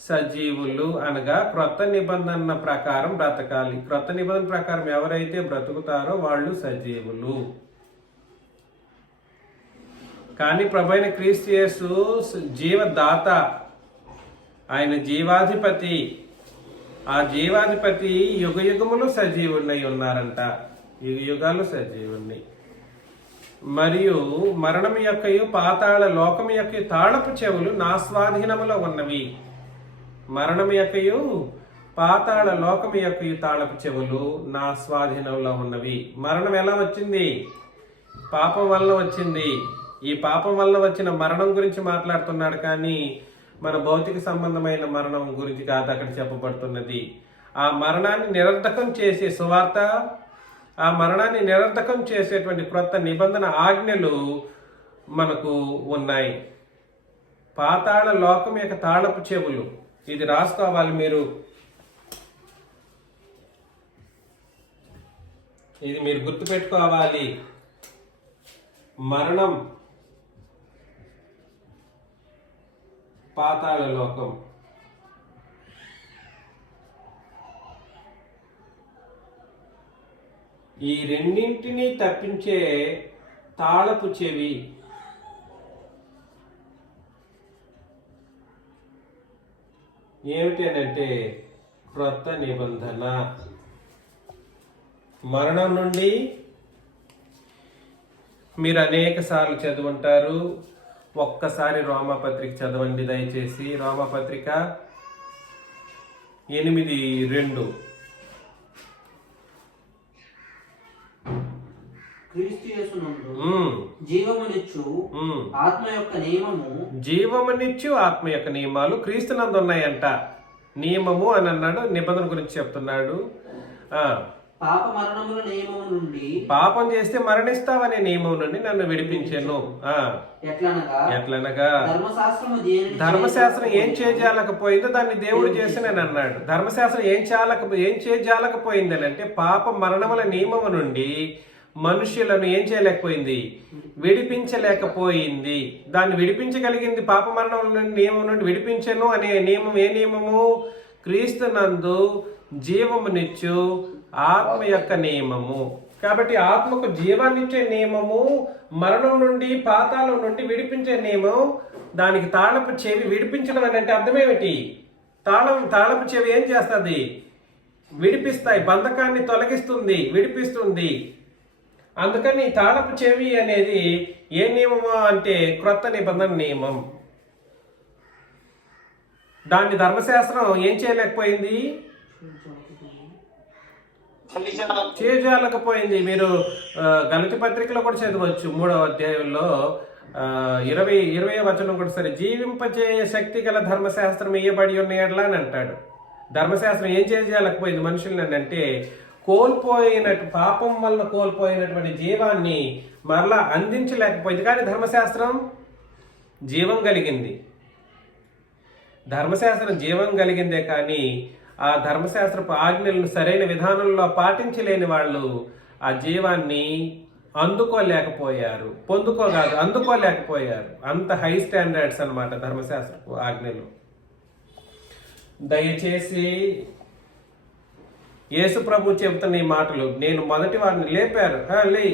సజీవులు అనగా క్రొత్త నిబంధన ప్రకారం బ్రతకాలి. క్రొత్త నిబంధన ప్రకారం ఎవరైతే బ్రతుకుతారో వాళ్ళు సజీవులు. కానీ ప్రభువైన క్రీస్తు యేసు జీవదాత, ఆయన జీవాధిపతి. ఆ జీవాధిపతి యుగ యుగములు సజీవున్నై ఉన్నారంట. యుగ యుగాలు సజీవున్నాయి. మరియు మరణం యొక్కయు పాతాళ లోకం యొక్క తాళపు చెవులు నా స్వాధీనములో ఉన్నవి. మరణం యొక్కయు పాతాళ లోకం యొక్క తాళపు చెవులు నా స్వాధీనంలో ఉన్నవి. మరణం ఎలా వచ్చింది? పాపం వల్ల వచ్చింది. ఈ పాపం వల్ల వచ్చిన మరణం గురించి మాట్లాడుతున్నాడు, కానీ మన భౌతిక సంబంధమైన మరణం గురించి కాదు అక్కడ చెప్పబడుతున్నది. ఆ మరణాన్ని నిరర్థకం చేసే సువార్త, ఆ మరణాన్ని నిరర్థకం చేసేటువంటి క్రొత్త నిబంధన ఆజ్ఞలు మనకు ఉన్నాయి. పాతాళ లోకం యొక్క తాళపు చెవులు, ఇది రాసుకోవాలి మీరు. ఇది మీరు గుర్తుపెట్టుకోవాలి. మరణం, పాతాళ లోకం. ఈ రెండింటినీ తప్పించే తాళపు చెవి ఏమిటి అంటే క్రొత్త నిబంధన. మరణం నుండి మీరు అనేక సార్లు చదువుంటారు. ఒక్కసారి రోమాపత్రిక చదవండి దయచేసి. రోమాపత్రిక 8:2. క్రీస్తు యేసునందు జీవమునిచ్చు ఆత్మ యొక్క నియమము, జీవమునిచ్చు ఆత్మ యొక్క నియమాలు క్రీస్తునందు ఉన్నాయంట. నియమము అని అన్నాడు, నిబంధన గురించి చెప్తున్నాడు. పాప మరణముల నియమము నుండి, పాపం చేస్తే మరణిస్తావనే నియమం నుండి నన్ను విడిపించాను. ఎట్లనగా ధర్మశాస్త్రం ఏం చేయజాలకపోయిందో దాన్ని దేవుడు చేసినని అన్నాడు. ధర్మశాస్త్రం ఏం చేయజాలకపోయింది అని అంటే పాప మరణముల నియమము నుండి మనుష్యులను ఏం చేయలేకపోయింది? విడిపించలేకపోయింది. దాన్ని విడిపించగలిగింది పాప మరణముల నియమం నుండి విడిపించను అనే నియమం. ఏ నియమము? క్రీస్తునందు జీవమునిచ్చు ఆత్మ యొక్క నియమము. కాబట్టి ఆత్మకు జీవాన్నిచ్చే నియమము, మరణం నుండి పాతాళం నుండి విడిపించే నియమం. దానికి తాళపు చెవి విడిపించడం అని అంటే అర్థమేమిటి? తాళపు చెవి ఏం చేస్తుంది? విడిపిస్తాయి. బంధకాన్ని తొలగిస్తుంది, విడిపిస్తుంది. అందుకని తాళపు చెవి అనేది ఏ నియమము అంటే క్రొత్త నిబంధన నియమం. దాన్ని ధర్మశాస్త్రం ఏం చేయలేకపోయింది? చేయజాలకపోయింది. మీరు గలతి పత్రికలో కూడా చదవచ్చు 3వ అధ్యాయంలో 20వ వచనం కూడా సరే. జీవింపచేయ శక్తి గల ధర్మశాస్త్రం ఇయ్యబడి ఉన్నాయట్లా అని అంటాడు. ధర్మశాస్త్రం ఏం చేయజాలకపోయింది మనుషులని అంటే పాపం వల్ల కోల్పోయినటువంటి జీవాన్ని మరలా అందించలేకపోయింది. కానీ ధర్మశాస్త్రం జీవం కలిగింది. ధర్మశాస్త్రం జీవం కలిగిందే కానీ ఆ ధర్మశాస్త్రపు ఆజ్ఞలను సరైన విధానంలో పాటించలేని వాళ్ళు ఆ జీవాన్ని అందుకోలేకపోయారు. అందుకోలేకపోయారు. అంత హై స్టాండర్డ్స్ అన్నమాట ధర్మశాస్త్రపు ఆజ్ఞలు. దయచేసి యేసు ప్రభు చెబుతున్న ఈ మాటలు, నేను మొదటి వాడిని లేపారు. లే,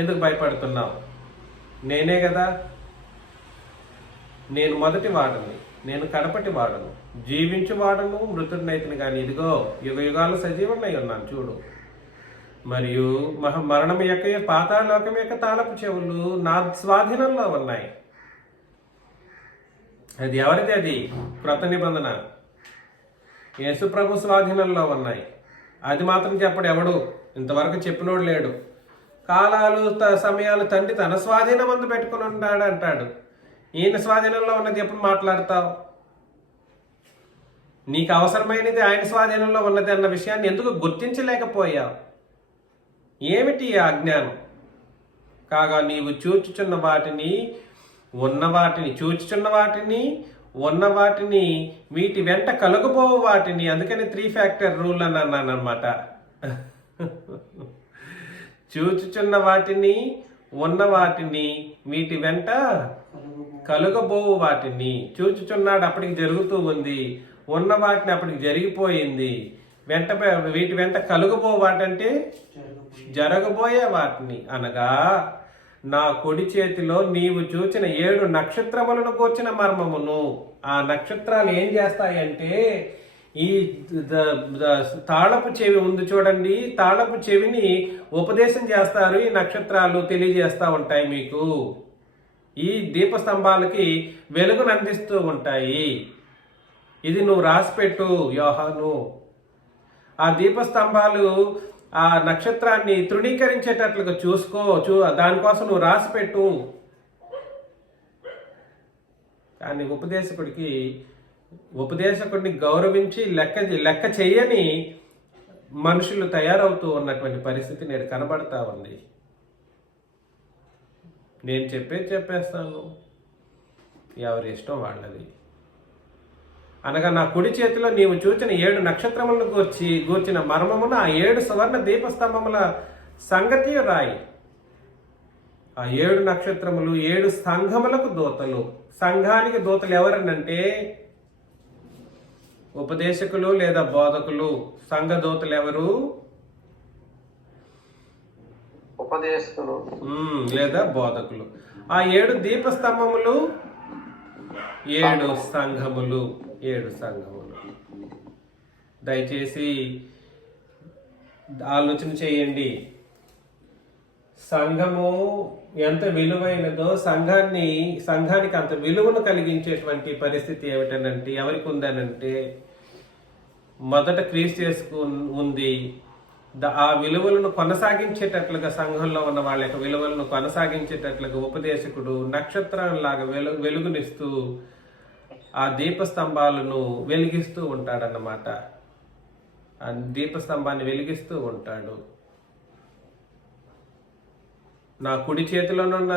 ఎందుకు భయపడుతున్నావు? నేనే కదా, నేను మొదటి వాడని, నేను కడపటి వాడను, జీవించు వాడను, మృతుడినైతిని కానీ ఇదిగో యుగ యుగాలు సజీవునై ఉన్నాను చూడు. మరియు మరణం యొక్క పాతాళలోకం యొక్క తాళపు చెవులు నా స్వాధీనంలో ఉన్నాయి. అది ఎవరిది? అది క్రొత్త నిబంధన యేసు ప్రభు స్వాధీనంలో ఉన్నాయి. అది మాత్రం చెప్పడు ఎవడు, ఇంతవరకు చెప్పినోడు లేడు. కాలాలు సమయాలు తండ్రి తన స్వాధీనం అందు పెట్టుకుని ఉన్నాడు అంటాడు. ఈయన స్వాధీనంలో ఉన్నది ఎప్పుడు మాట్లాడతావు? నీకు అవసరమైనది ఆయన స్వాధీనంలో ఉన్నది అన్న విషయాన్ని ఎందుకు గుర్తించలేకపోయావు? ఏమిటి ఈ అజ్ఞానం? కాగా నీవు చూచుచున్న వాటిని ఉన్న వాటిని వీటి వెంట కలుగుపోవు వాటిని, అందుకని 3 ఫ్యాక్టర్ రూల్ అని అన్నాను అనమాట. చూచుచున్న వాటిని, ఉన్న వాటిని, వీటి వెంట కలుగబోవు వాటిని. చూచుచున్నాడు, అప్పటికి జరుగుతూ ఉంది. ఉన్న వాటిని అప్పటికి జరిగిపోయింది. వీటి వెంట కలుగబో వాటంటే జరగబోయే వాటిని, అనగా నా కుడి చేతిలో నీవు చూచిన 7 నక్షత్రములను కూర్చిన మర్మమును. ఆ నక్షత్రాలు ఏం చేస్తాయంటే, ఈ తాళపు చెవి ఉంది చూడండి, తాళపు చెవిని ఉపదేశం చేస్తారు. ఈ నక్షత్రాలు తెలియజేస్తూ ఉంటాయి మీకు. ఈ దీపస్తంభాలకి వెలుగును అందిస్తూ ఉంటాయి. ఇది నువ్వు రాసిపెట్టు యోహాను. ఆ దీపస్తంభాలు ఆ నక్షత్రాన్ని తృణీకరించేటట్లుగా చూసుకో. దానికోసం నువ్వు రాసిపెట్టు. కానీ ఉపదేశకుడిని గౌరవించి లెక్క చేయని మనుషులు తయారవుతూ ఉన్నటువంటి పరిస్థితి నేడు కనబడతా ఉంది. నేను చెప్పేస్తాను, ఎవరి ఇష్టం వాళ్ళది. అనగా నా కుడి చేతిలో నీవు చూచిన 7 నక్షత్రములను గూర్చిన మర్మమున ఆ 7 సువర్ణ దీపస్తంభముల సంగతి రాయి. ఆ 7 నక్షత్రములు 7 సంఘములకు దూతలు. సంఘానికి దూతలు ఎవరనంటే ఉపదేశకులు లేదా బోధకులు. సంఘ దూతలు ఎవరు? ఉపదేశకులు లేదా బోధకులు. ఆ 7 దీపస్తంభములు 7 సంఘములు. 7 సంఘములు. దయచేసి ఆలోచన చేయండి. సంఘము ఎంత విలువైనదో, సంఘానికి అంత విలువను కలిగించేటువంటి పరిస్థితి ఏమిటనంటే ఎవరికి ఉందనంటే, మొదట క్రీస్తు ఉంది. ఆ విలువలను కొనసాగించేటట్లుగా, సంఘంలో ఉన్న వాళ్ళ యొక్క విలువలను కొనసాగించేటట్లుగా ఉపదేశకుడు నక్షత్రంలాగా వెలుగునిస్తూ ఆ దీపస్తంభాలను వెలిగిస్తూ ఉంటాడన్నమాట. ఆ దీపస్తంభాన్ని వెలిగిస్తూ ఉంటాడు. నా కుడి చేతిలోనున్న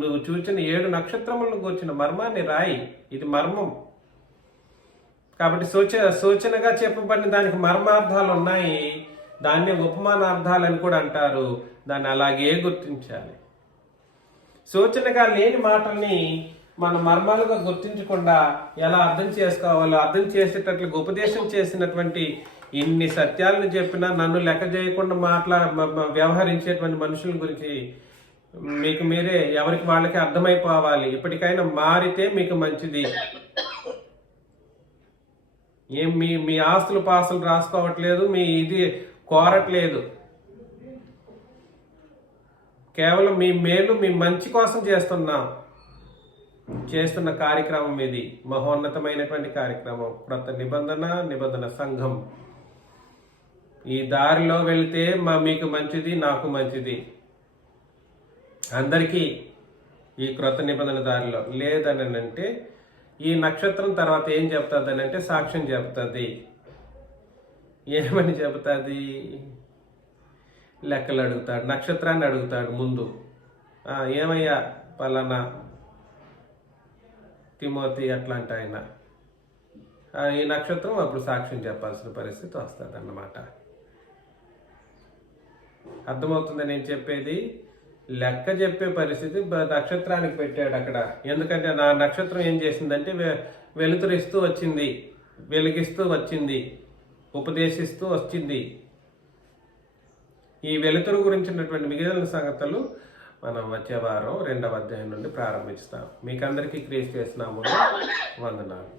నువ్వు చూచిన 7 నక్షత్రములను కూర్చిన మర్మాన్ని రాయి. ఇది మర్మం కాబట్టి సూచనగా చెప్పబడిన దానికి మర్మార్థాలు ఉన్నాయి. దాన్ని ఉపమానార్థాలని కూడా అంటారు. దాన్ని అలాగే గుర్తించాలి. సూచనగా లేని మాటల్ని మన మర్మాలుగా గుర్తించకుండా ఎలా అర్థం చేసుకోవాలో అర్థం చేసేటట్లుగా ఉపదేశం చేసినటువంటి ఇన్ని సత్యాలను చెప్పినా నన్ను లెక్క చేయకుండా వ్యవహరించేటువంటి మనుషుల గురించి మీకు మీరే ఎవరికి వాళ్ళకి అర్థమైపోవాలి. ఇప్పటికైనా మారితే మీకు మంచిది. ఏం మీ ఆస్తులు పాస్తులు రాసుకోవట్లేదు, మీ ఇది కోరట్లేదు. కేవలం మీ మేలు, మీ మంచి కోసం చేస్తున్న కార్యక్రమం ఇది. మహోన్నతమైనటువంటి కార్యక్రమం. క్రొత్త నిబంధన సంఘం. ఈ దారిలో వెళితే మీకు మంచిది, నాకు మంచిది, అందరికీ. ఈ క్రొత్త నిబంధన దారిలో లేదని అంటే ఈ నక్షత్రం తర్వాత ఏం చెప్తుంది అని అంటే సాక్ష్యం చెప్తుంది. ఏమని చెబుతుంది? లెక్కలు అడుగుతాడు. నక్షత్రాన్ని అడుగుతాడు ముందు. ఏమయ్యా పలానా తిమోతి అట్లాంటి ఆయన, ఈ నక్షత్రం అప్పుడు సాక్ష్యం చెప్పాల్సిన పరిస్థితి వస్తుంది అన్నమాట. అర్థమవుతుంది నేను చెప్పేది? లెక్క చెప్పే పరిస్థితి నక్షత్రానికి పెట్టాడు అక్కడ. ఎందుకంటే నా నక్షత్రం ఏం చేసిందంటే వెలుతురిస్తూ వచ్చింది, వెలిగిస్తూ వచ్చింది, ఉపదేశిస్తూ వచ్చింది. ఈ వెలుతురు గురించినటువంటి మిగిలిన సంగతులు మనం వచ్చే వారం 2వ అధ్యాయం నుండి ప్రారంభిస్తాం. మీకందరికీ క్రీస్తు యేసు నామములో వందనాలు.